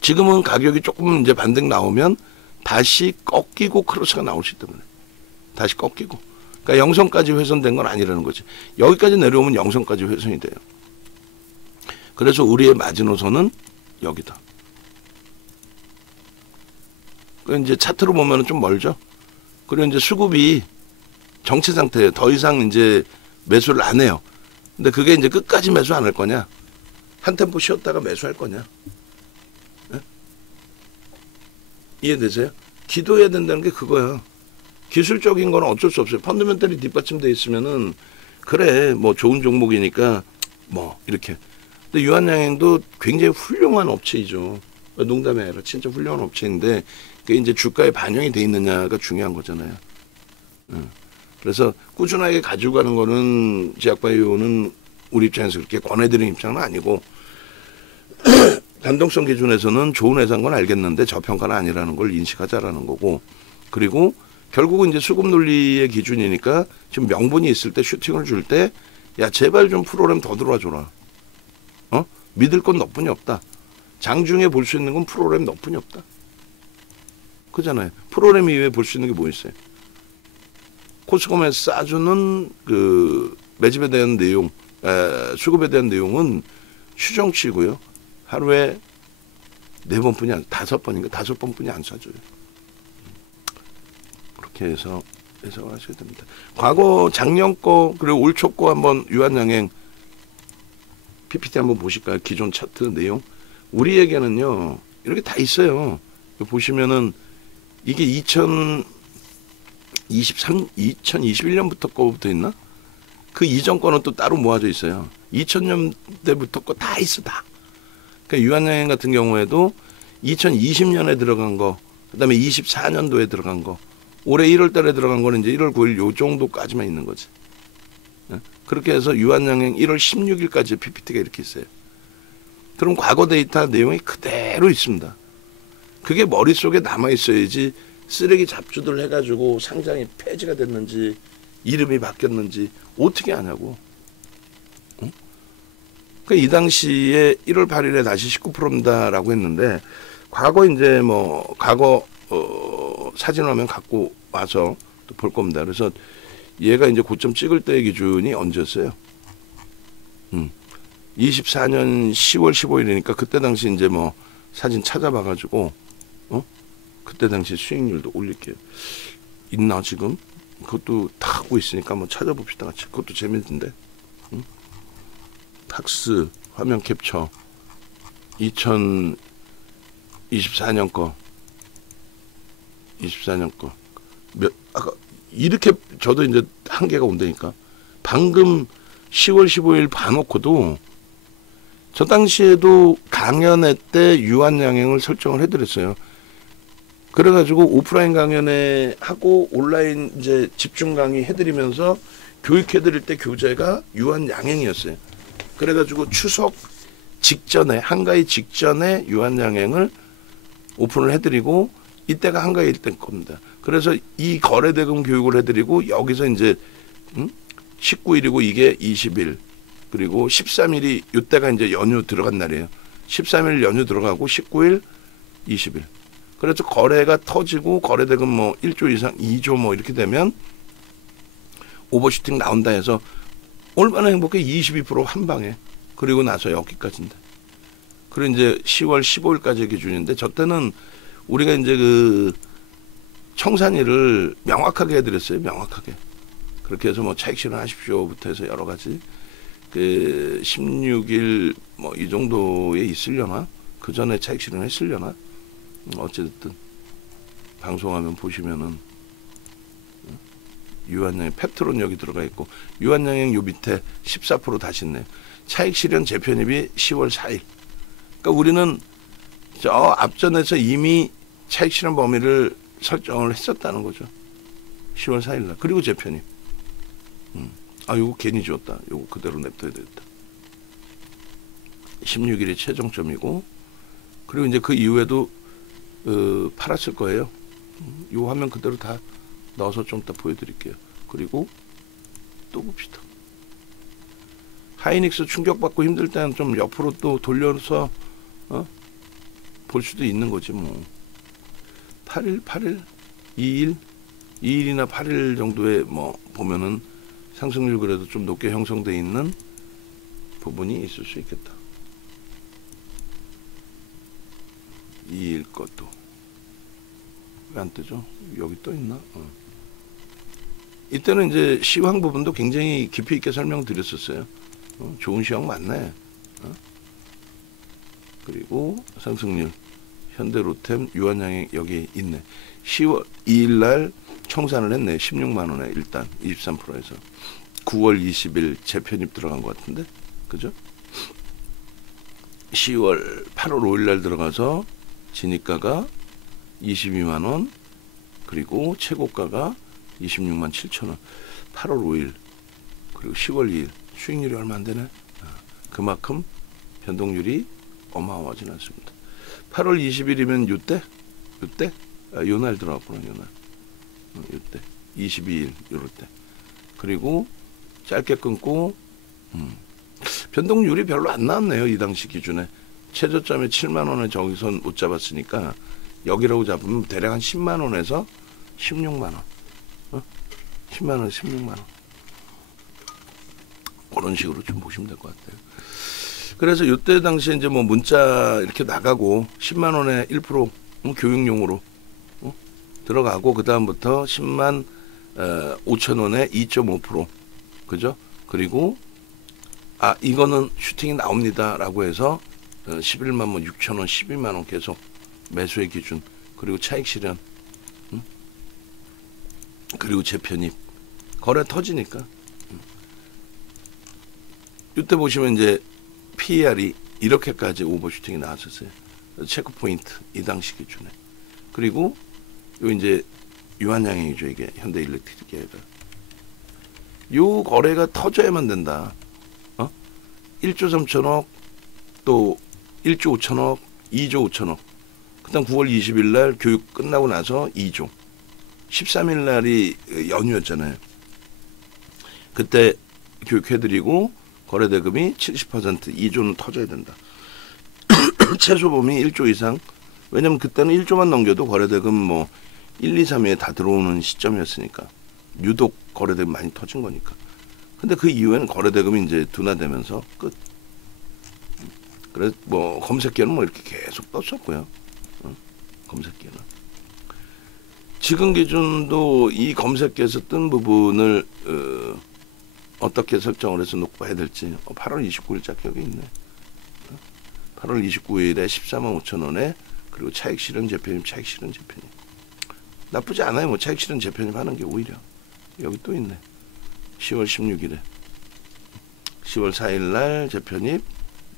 지금은 가격이 조금 이제 반등 나오면 다시 꺾이고 크로스가 나올 수 있다면 다시 꺾이고 그러니까 영선까지 훼손된 건 아니라는 거지. 여기까지 내려오면 영선까지 훼손이 돼요. 그래서 우리의 마지노선은 여기다. 그 이제 차트로 보면은 좀 멀죠. 그리고 이제 수급이 정체 상태예요. 더 이상 이제 매수를 안 해요. 근데 그게 이제 끝까지 매수 안 할 거냐? 한 템포 쉬었다가 매수할 거냐? 네? 이해되세요? 기도해야 된다는 게 그거야. 기술적인 건 어쩔 수 없어요. 펀더멘털이 뒷받침돼 있으면은 그래 뭐 좋은 종목이니까 뭐 이렇게. 근데 유한양행도 굉장히 훌륭한 업체이죠. 농담이 아니라 진짜 훌륭한 업체인데 그게 이제 주가에 반영이 돼 있느냐가 중요한 거잖아요. 그래서 꾸준하게 가지고 가는 거는 제약바이오는 우리 입장에서 그렇게 권해드리는 입장은 아니고 단독성 기준에서는 좋은 회사인 건 알겠는데 저평가는 아니라는 걸 인식하자라는 거고 그리고 결국은 이제 수급 논리의 기준이니까 지금 명분이 있을 때 슈팅을 줄 때 야 제발 좀 프로그램 더 들어와 줘라. 믿을 건 너뿐이 없다. 장중에 볼 수 있는 건 프로그램 너뿐이 없다. 그잖아요. 프로그램 이외에 볼 수 있는 게 뭐 있어요? 코스콤에서 싸주는 그 매집에 대한 내용, 수급에 대한 내용은 추정치고요. 하루에 4번뿐이 5번뿐이 안 싸줘요. 그렇게 해서 해석을 하셔야 됩니다. 과거 작년 거 그리고 올 초 거 한번 유한양행 PPT 한번 보실까요? 기존 차트 내용. 우리에게는요 이렇게 다 있어요. 보시면은 이게 2021년부터 거부터 있나? 그 이전 거는 또 따로 모아져 있어요. 2000년대부터 거 다 있어 다. 그러니까 유한양행 같은 경우에도 2020년에 들어간 거, 그다음에 24년도에 들어간 거, 올해 1월 달에 들어간 거는 이제 1월 9일 요 정도까지만 있는 거지. 그렇게 해서 유한양행 1월 16일까지 PPT가 이렇게 있어요. 그럼 과거 데이터 내용이 그대로 있습니다. 그게 머릿속에 남아있어야지 쓰레기 잡주들 해가지고 상장이 폐지가 됐는지 이름이 바뀌었는지 어떻게 아냐고. 그러니까 이 당시에 1월 8일에 다시 19%입니다라고 했는데 과거 이제 뭐 과거 사진 화면 갖고 와서 또 볼 겁니다. 그래서 얘가 이제 고점 찍을 때의 기준이 언제였어요? 24년 10월 15일이니까 그때 당시 이제 뭐 사진 찾아봐가지고 그때 당시 수익률도 올릴게요. 있나 지금? 그것도 다 하고 있으니까 한번 찾아봅시다. 같이. 그것도 재밌는데. 탁스 화면 캡처 2024년 거 24년 거 아까 이렇게 저도 이제 한계가 온다니까. 방금 10월 15일 봐놓고도 저 당시에도 강연회 때 유한양행을 설정을 해드렸어요. 그래가지고 오프라인 강연회 하고 온라인 이제 집중 강의 해드리면서 교육해드릴 때 교재가 유한양행이었어요. 그래가지고 추석 직전에 한가위 직전에 유한양행을 오픈을 해드리고 이때가 한가위일 때 겁니다. 그래서 이 거래대금 교육을 해드리고 여기서 이제 19일이고 이게 20일 그리고 13일이 이때가 이제 연휴 들어간 날이에요. 13일 연휴 들어가고 19일, 20일. 그래서 거래가 터지고 거래대금 뭐 1조 이상, 2조 뭐 이렇게 되면 오버슈팅 나온다 해서 얼마나 행복해. 22% 한 방에. 그리고 나서 여기까지인데. 그리고 이제 10월 15일까지 기준인데 저 때는 우리가 이제 그 청산일을 명확하게 해드렸어요. 명확하게. 그렇게 해서 뭐 차익 실현하십시오부터 해서 여러 가지 그 16일 뭐 이 정도에 있으려나? 그 전에 차익 실현했으려나? 어쨌든 방송하면 보시면은 유한양행 펩트론 여기 들어가 있고 유한양행 요 밑에 14% 다시 있네요. 차익 실현 재편입이 10월 4일. 그러니까 우리는 저 앞전에서 이미 차익 실현 범위를 설정을 했었다는 거죠. 10월 4일 날. 그리고 재편입. 요거 괜히 지웠다. 요거 그대로 냅둬야 되겠다. 16일이 최종점이고 그리고 이제 그 이후에도 팔았을 거예요. 요 화면 그대로 다 넣어서 좀 이따 보여드릴게요. 그리고 또 봅시다. 하이닉스 충격받고 힘들 때는 좀 옆으로 또 돌려서 볼 수도 있는 거지 뭐. 8일, 2일이나 8일 정도에 뭐 보면은 상승률 그래도 좀 높게 형성되어 있는 부분이 있을 수 있겠다. 2일 것도 왜 안 뜨죠? 여기 떠 있나? 이때는 이제 시황 부분도 굉장히 깊이 있게 설명드렸었어요. 좋은 시황 맞네. 그리고 상승률 현대로템 유한양행 여기 있네. 10월 2일 날 청산을 했네. 16만 원에 일단 23%에서 9월 20일 재편입 들어간 것 같은데, 그죠? 10월 8월 5일 날 들어가서 진입가가 22만 원, 그리고 최고가가 26만 7천 원. 8월 5일 그리고 10월 2일 수익률이 얼마 안 되네. 그만큼 변동률이 어마어마하진 않습니다. 8월 20일이면 요때 요 날 들어갔구나. 요 날 요때 22일 요럴 때. 그리고 짧게 끊고 변동률이 별로 안 나왔네요. 이 당시 기준에 최저점에 7만 원에 저기선 못 잡았으니까 여기라고 잡으면 대략 한 10만 원에서 16만 원. 10만 원, 16만 원. 그런 식으로 좀 보시면 될 것 같아요. 그래서 이때 당시에 이제 뭐 문자 이렇게 나가고 10만 원에 1% 교육용으로 들어가고 그 다음부터 10만 5천 원에 2.5% 그죠? 그리고 이거는 슈팅이 나옵니다라고 해서 11만 뭐 6천 원, 12만 원 계속 매수의 기준 그리고 차익 실현 그리고 재편입 거래 터지니까 이때 보시면 이제 PER이 이렇게까지 오버슈팅이 나왔었어요. 체크 포인트 이 당시 기준에. 그리고 요 이제 유한양행이죠. 이게 현대일렉트릭에가 요 거래가 터져야만 된다. 1조 3천억 또 1조 5천억 2조 5천억 그다음 9월 20일 날 교육 끝나고 나서 2조 13일 날이 연휴였잖아요. 그때 교육해드리고 거래대금이 70% 2조는 터져야 된다. 최소 범위 1조 이상. 왜냐면 그때는 1조만 넘겨도 거래대금 뭐 1, 2, 3에 다 들어오는 시점이었으니까 유독 거래대금 많이 터진 거니까. 근데 그 이후에는 거래대금이 이제 둔화되면서 끝. 그래서 뭐 검색기는 뭐 이렇게 계속 떴었고요. 검색기는. 지금 기준도 이 검색기에서 뜬 부분을 어떻게 설정을 해서 놓고 해야 될지 8월 29일자 기억이 있네. 8월 29일에 14만 5천 원에 그리고 차익 실현 재편입 차익 실현 재편입 나쁘지 않아요. 뭐 차익 실현 재편입 하는 게 오히려 여기 또 있네. 10월 16일에 10월 4일 날 재편입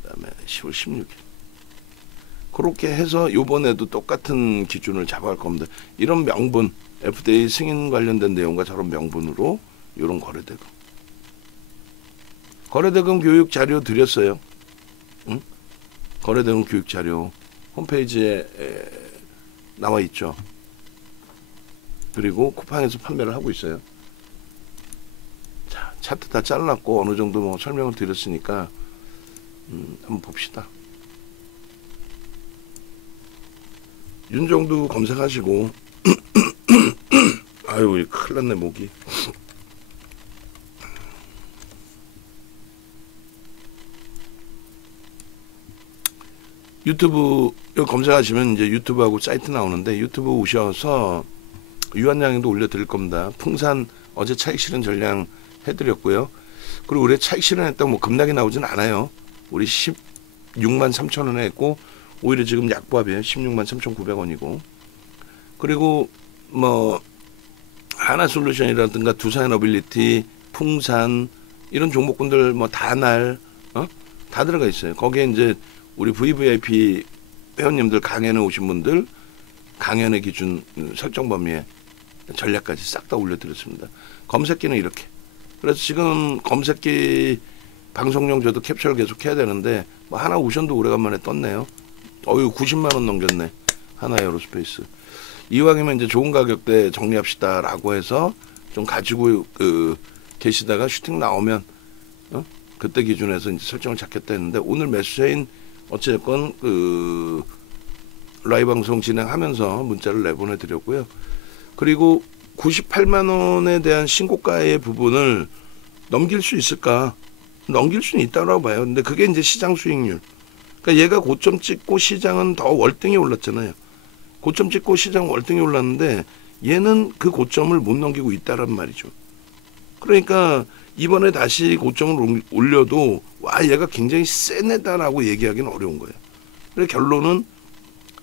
그다음에 10월 16일 그렇게 해서 요번에도 똑같은 기준을 잡아갈 겁니다. 이런 명분 FDA 승인 관련된 내용과 저런 명분으로 이런 거래대금 교육 자료 드렸어요. 거래대금 교육 자료 홈페이지에 나와 있죠. 그리고 쿠팡에서 판매를 하고 있어요. 자, 차트 다 잘랐고 어느 정도 뭐 설명을 드렸으니까 한번 봅시다. 윤정두 검색하시고 아유 큰일 났네 목이. 유튜브 검색하시면 이제 유튜브하고 사이트 나오는데 유튜브 오셔서 유한양행도 올려드릴 겁니다. 풍산 어제 차익 실현 전량 해드렸고요. 그리고 우리 차익 실현했다고 뭐 급락이 나오진 않아요. 우리 16만 3천 원에 했고 오히려 지금 약보합이에요. 16만 3,900원이고 그리고 뭐 하나솔루션이라든가 두산에너빌리티, 풍산 이런 종목군들 뭐 다날 다 들어가 있어요. 거기에 이제 우리 VVIP 회원님들 강연에 오신 분들 강연의 기준 설정 범위에 전략까지 싹 다 올려드렸습니다. 검색기는 이렇게. 그래서 지금 검색기 방송용 저도 캡처를 계속 해야 되는데 뭐 하나 오션도 오래간만에 떴네요. 어유 90만 원 넘겼네. 하나 에어로스페이스. 이왕이면 이제 좋은 가격대 정리합시다라고 해서 좀 가지고 계시다가 슈팅 나오면 그때 기준에서 이제 설정을 잡겠다 했는데 오늘 매수세인 어쨌건 라이브 방송 진행하면서 문자를 내보내드렸고요. 그리고 98만 원에 대한 신고가의 부분을 넘길 수 있을까? 넘길 수는 있다고 봐요. 근데 그게 이제 시장 수익률. 그러니까 얘가 고점 찍고 시장은 더 월등히 올랐잖아요. 고점 찍고 시장 월등히 올랐는데 얘는 그 고점을 못 넘기고 있다란 말이죠. 그러니까 이번에 다시 고점을 올려도 와 얘가 굉장히 센 애다라고 얘기하기는 어려운 거예요. 그래서 결론은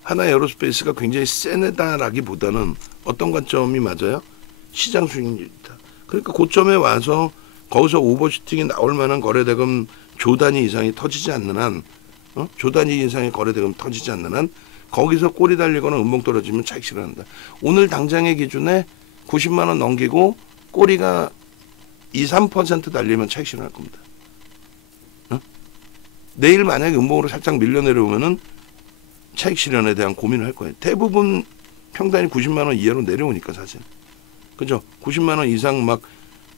하나 에어로스페이스가 굉장히 센 애다라기보다는 어떤 관점이 맞아요? 시장 수익률이다. 그러니까 고점에 와서 거기서 오버슈팅이 나올 만한 거래대금 조 단위 이상이 터지지 않는 한 조 단위 이상의 거래대금 터지지 않는 한 거기서 꼬리 달리거나 음봉 떨어지면 차익 실현한다. 오늘 당장의 기준에 90만 원 넘기고 꼬리가 2, 3% 달리면 차익 실현할 겁니다. 내일 만약에 음봉으로 살짝 밀려 내려오면은 차익 실현에 대한 고민을 할 거예요. 대부분 평단이 90만 원 이하로 내려오니까 사실. 그죠? 90만 원 이상 막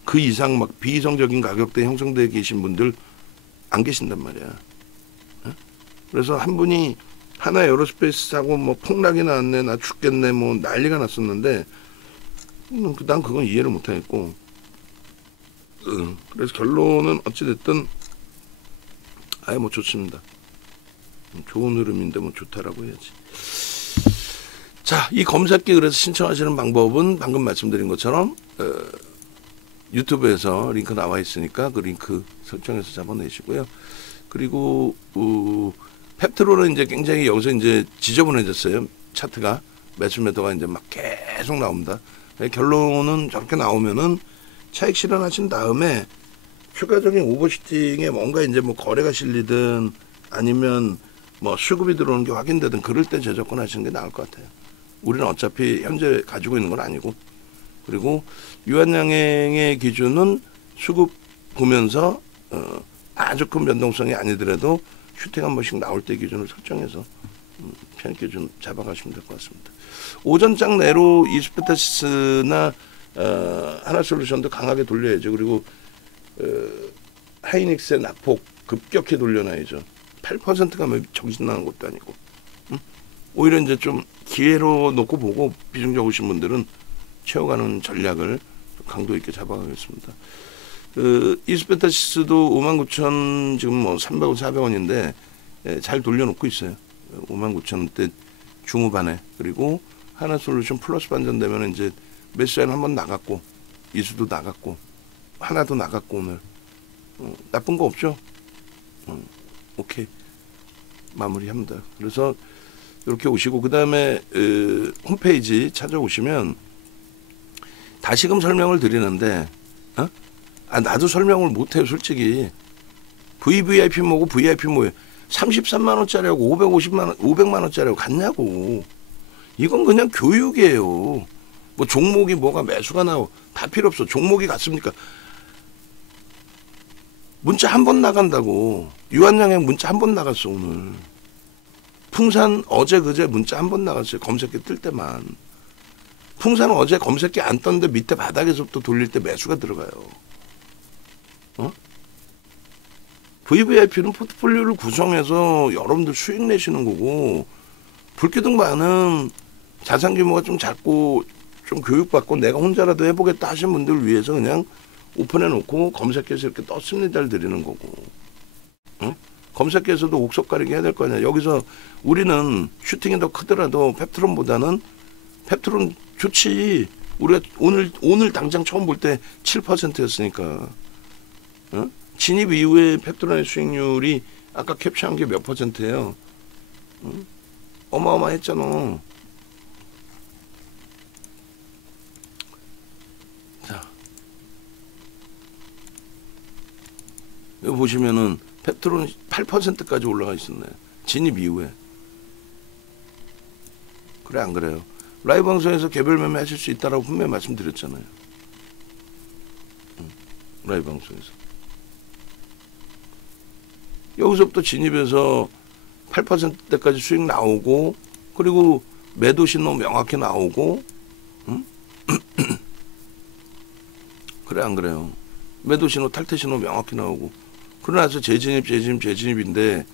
그 이상 막 비이성적인 가격대 형성되어 계신 분들 안 계신단 말이야. 그래서 한 분이 하나 에어로스페이스 사고 뭐 폭락이 나왔네, 나 죽겠네, 뭐 난리가 났었는데 난 그건 이해를 못하겠고 그래서 결론은 어찌됐든 아예 뭐 좋습니다. 좋은 흐름인데 뭐 좋다라고 해야지. 자, 이 검색기 그래서 신청하시는 방법은 방금 말씀드린 것처럼 유튜브에서 링크 나와 있으니까 그 링크 설정해서 잡아내시고요. 그리고 펩트로는 이제 굉장히 여기서 이제 지저분해졌어요. 차트가 매수 매도가 이제 막 계속 나옵니다. 결론은 저렇게 나오면은 차익 실현하신 다음에 추가적인 오버슈팅에 뭔가 이제 뭐 거래가 실리든 아니면 뭐 수급이 들어오는 게 확인되든 그럴 때 재접근 하시는 게 나을 것 같아요. 우리는 어차피 현재 가지고 있는 건 아니고 그리고 유한양행의 기준은 수급 보면서 아주 큰 변동성이 아니더라도 슈팅 한 번씩 나올 때 기준을 설정해서 편익 기준 잡아가시면 될 것 같습니다. 오전장 내로 이스페타시스나 하나솔루션도 강하게 돌려야죠. 그리고 하이닉스의 낙폭 급격히 돌려놔야죠. 8%가 뭐 정신 나는 것도 아니고 오히려 이제 좀 기회로 놓고 보고 비중적 오신 분들은 채워가는 전략을 강도 있게 잡아가겠습니다. 이스페타시스도 59,000 지금 뭐 300원 400원인데 잘 돌려놓고 있어요. 59,000원대 중후반에. 그리고 하나솔루션 플러스 반전되면 이제 매수에는 한번 나갔고 이수도 나갔고 하나도 나갔고 오늘 나쁜 거 없죠? 오케이 마무리합니다. 그래서 이렇게 오시고 그 다음에 홈페이지 찾아오시면 다시금 설명을 드리는데 나도 설명을 못해요 솔직히. VVIP 뭐고 VIP 뭐예요. 33만 원짜리하고 500만 원짜리하고 같냐고. 이건 그냥 교육이에요. 뭐 종목이 뭐가 매수가 나오고 다 필요 없어. 종목이 같습니까? 문자 한 번 나간다고. 유한양행 문자 한 번 나갔어 오늘. 풍산 어제 그제 문자 한 번 나갔어요. 검색기 뜰 때만. 풍산은 어제 검색기 안 떴는데 밑에 바닥에서부터 돌릴 때 매수가 들어가요. VVIP는 포트폴리오를 구성해서 여러분들 수익 내시는 거고, 불기둥반은 자산 규모가 좀 작고 좀 교육받고 내가 혼자라도 해보겠다 하신 분들을 위해서 그냥 오픈해 놓고 검색해서 이렇게 떴습니다를 드리는 거고. 검색해서도 옥석 가리기 해야 될 거 아니야. 여기서 우리는 슈팅이 더 크더라도 펩트론보다는, 펩트론 좋지. 우리가 오늘 당장 처음 볼 때 7%였으니까. 진입 이후에 펩트론의 수익률이 아까 캡처한 게 몇 %예요? 어마어마했잖아. 자, 여기 보시면은 펩트론 8%까지 올라가 있었네. 진입 이후에. 그래 안 그래요? 라이브 방송에서 개별 매매 하실 수 있다라고 분명히 말씀드렸잖아요. 라이브 방송에서. 여기서부터 진입해서 8%대까지 수익 나오고, 그리고 매도 신호 명확히 나오고, 그래 안 그래요? 매도 신호, 탈퇴 신호 명확히 나오고, 그러나서 재진입인데,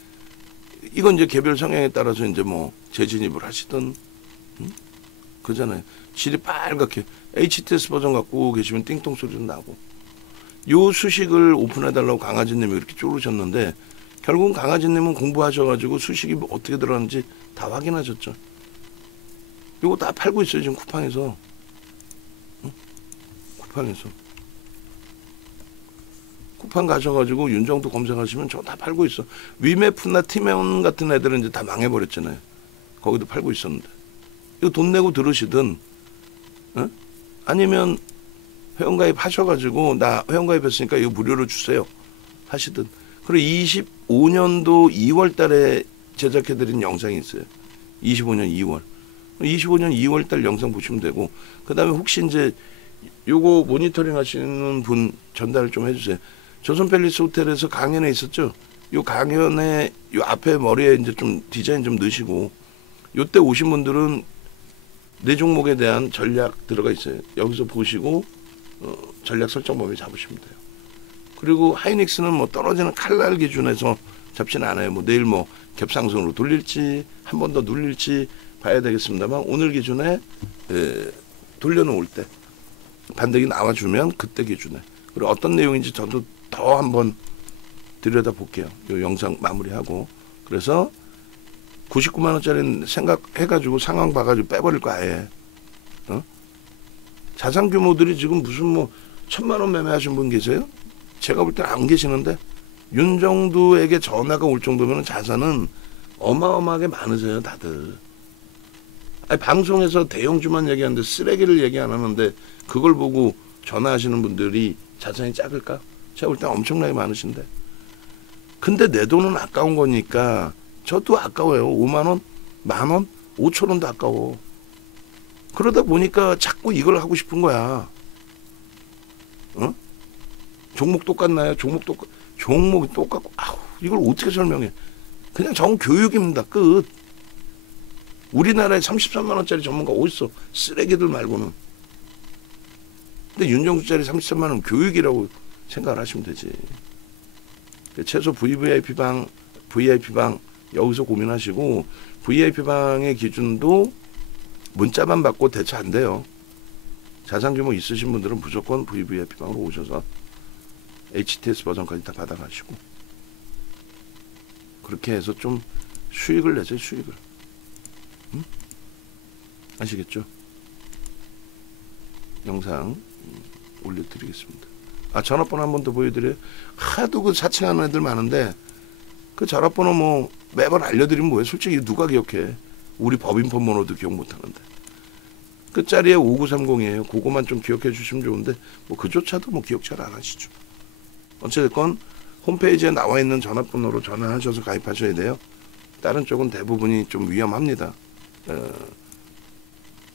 이건 이제 개별 성향에 따라서 이제 뭐 재진입을 하시든, 그잖아요. 질이 빨갛게 HTS 버전 갖고 계시면 띵동 소리도 나고. 요 수식을 오픈해달라고 강아지님이 이렇게 쪼르셨는데, 결국은 강아지님은 공부하셔가지고 수식이 어떻게 들어가는지 다 확인하셨죠. 이거 다 팔고 있어요 지금 쿠팡에서. 쿠팡에서. 쿠팡 가셔가지고 윤정도 검색하시면 저 다 팔고 있어. 위메프나 티메온 같은 애들은 이제 다 망해버렸잖아요. 거기도 팔고 있었는데. 이거 돈 내고 들으시든, 아니면 회원가입 하셔가지고 나 회원가입 했으니까 이거 무료로 주세요 하시든. 그리고 25년도 2월 달에 제작해드린 영상이 있어요. 25년 2월. 25년 2월 달 영상 보시면 되고, 그 다음에 혹시 이제 요거 모니터링 하시는 분 전달을 좀 해주세요. 조선 팰리스 호텔에서 강연에 있었죠. 요 강연에 요 앞에 머리에 이제 좀 디자인 좀 넣으시고, 요때 오신 분들은 네 종목에 대한 전략 들어가 있어요. 여기서 보시고 전략 설정 범위 잡으시면 돼요. 그리고 하이닉스는 뭐 떨어지는 칼날 기준에서 잡지는 않아요. 뭐 내일 뭐 겹상승으로 돌릴지 한 번 더 눌릴지 봐야 되겠습니다만, 오늘 기준에 돌려놓을 때 반등이 나와주면 그때 기준에. 그리고 어떤 내용인지 저도 더 한번 들여다 볼게요. 이 영상 마무리하고. 그래서 99만 원짜리 생각해가지고 상황 봐가지고 빼버릴 거 아예. 자산 규모들이 지금 무슨 뭐 1000만 원 매매하신 분 계세요? 제가 볼 때는 안 계시는데, 윤정두에게 전화가 올 정도면 자산은 어마어마하게 많으세요 다들. 아니, 방송에서 대형주만 얘기하는데 쓰레기를 얘기 안 하는데 그걸 보고 전화하시는 분들이 자산이 작을까? 제가 볼 때 엄청나게 많으신데. 근데 내 돈은 아까운 거니까 저도 아까워요. 5만 원, 만 원, 5천 원도 아까워. 그러다 보니까 자꾸 이걸 하고 싶은 거야. 종목 똑같나요? 종목이 똑같고, 아우, 이걸 어떻게 설명해? 그냥 정교육입니다. 끝. 우리나라에 33만 원짜리 전문가 어딨어? 쓰레기들 말고는. 근데 윤정수짜리 33만 원 교육이라고 생각을 하시면 되지. 최소 VVIP방 여기서 고민하시고, VIP방의 기준도 문자만 받고 대처 안 돼요. 자산 규모 있으신 분들은 무조건 VVIP방으로 오셔서 HTS 버전까지 다 받아가시고, 그렇게 해서 좀 수익을 내세요. 수익을. 아시겠죠? 영상 올려드리겠습니다. 전화번호 한 번 더 보여드려요. 하도 그 사칭하는 애들 많은데, 그 전화번호 뭐 매번 알려드리면 뭐예요? 솔직히 누가 기억해? 우리 법인폰 번호도 기억 못하는데. 끝자리에 5930이에요. 그거만 좀 기억해 주시면 좋은데, 뭐 그조차도 뭐 기억 잘 안 하시죠. 어쨌든 홈페이지에 나와 있는 전화번호로 전화하셔서 가입하셔야 돼요. 다른 쪽은 대부분이 좀 위험합니다.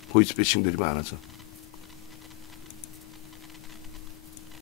보이스피싱들이 많아서.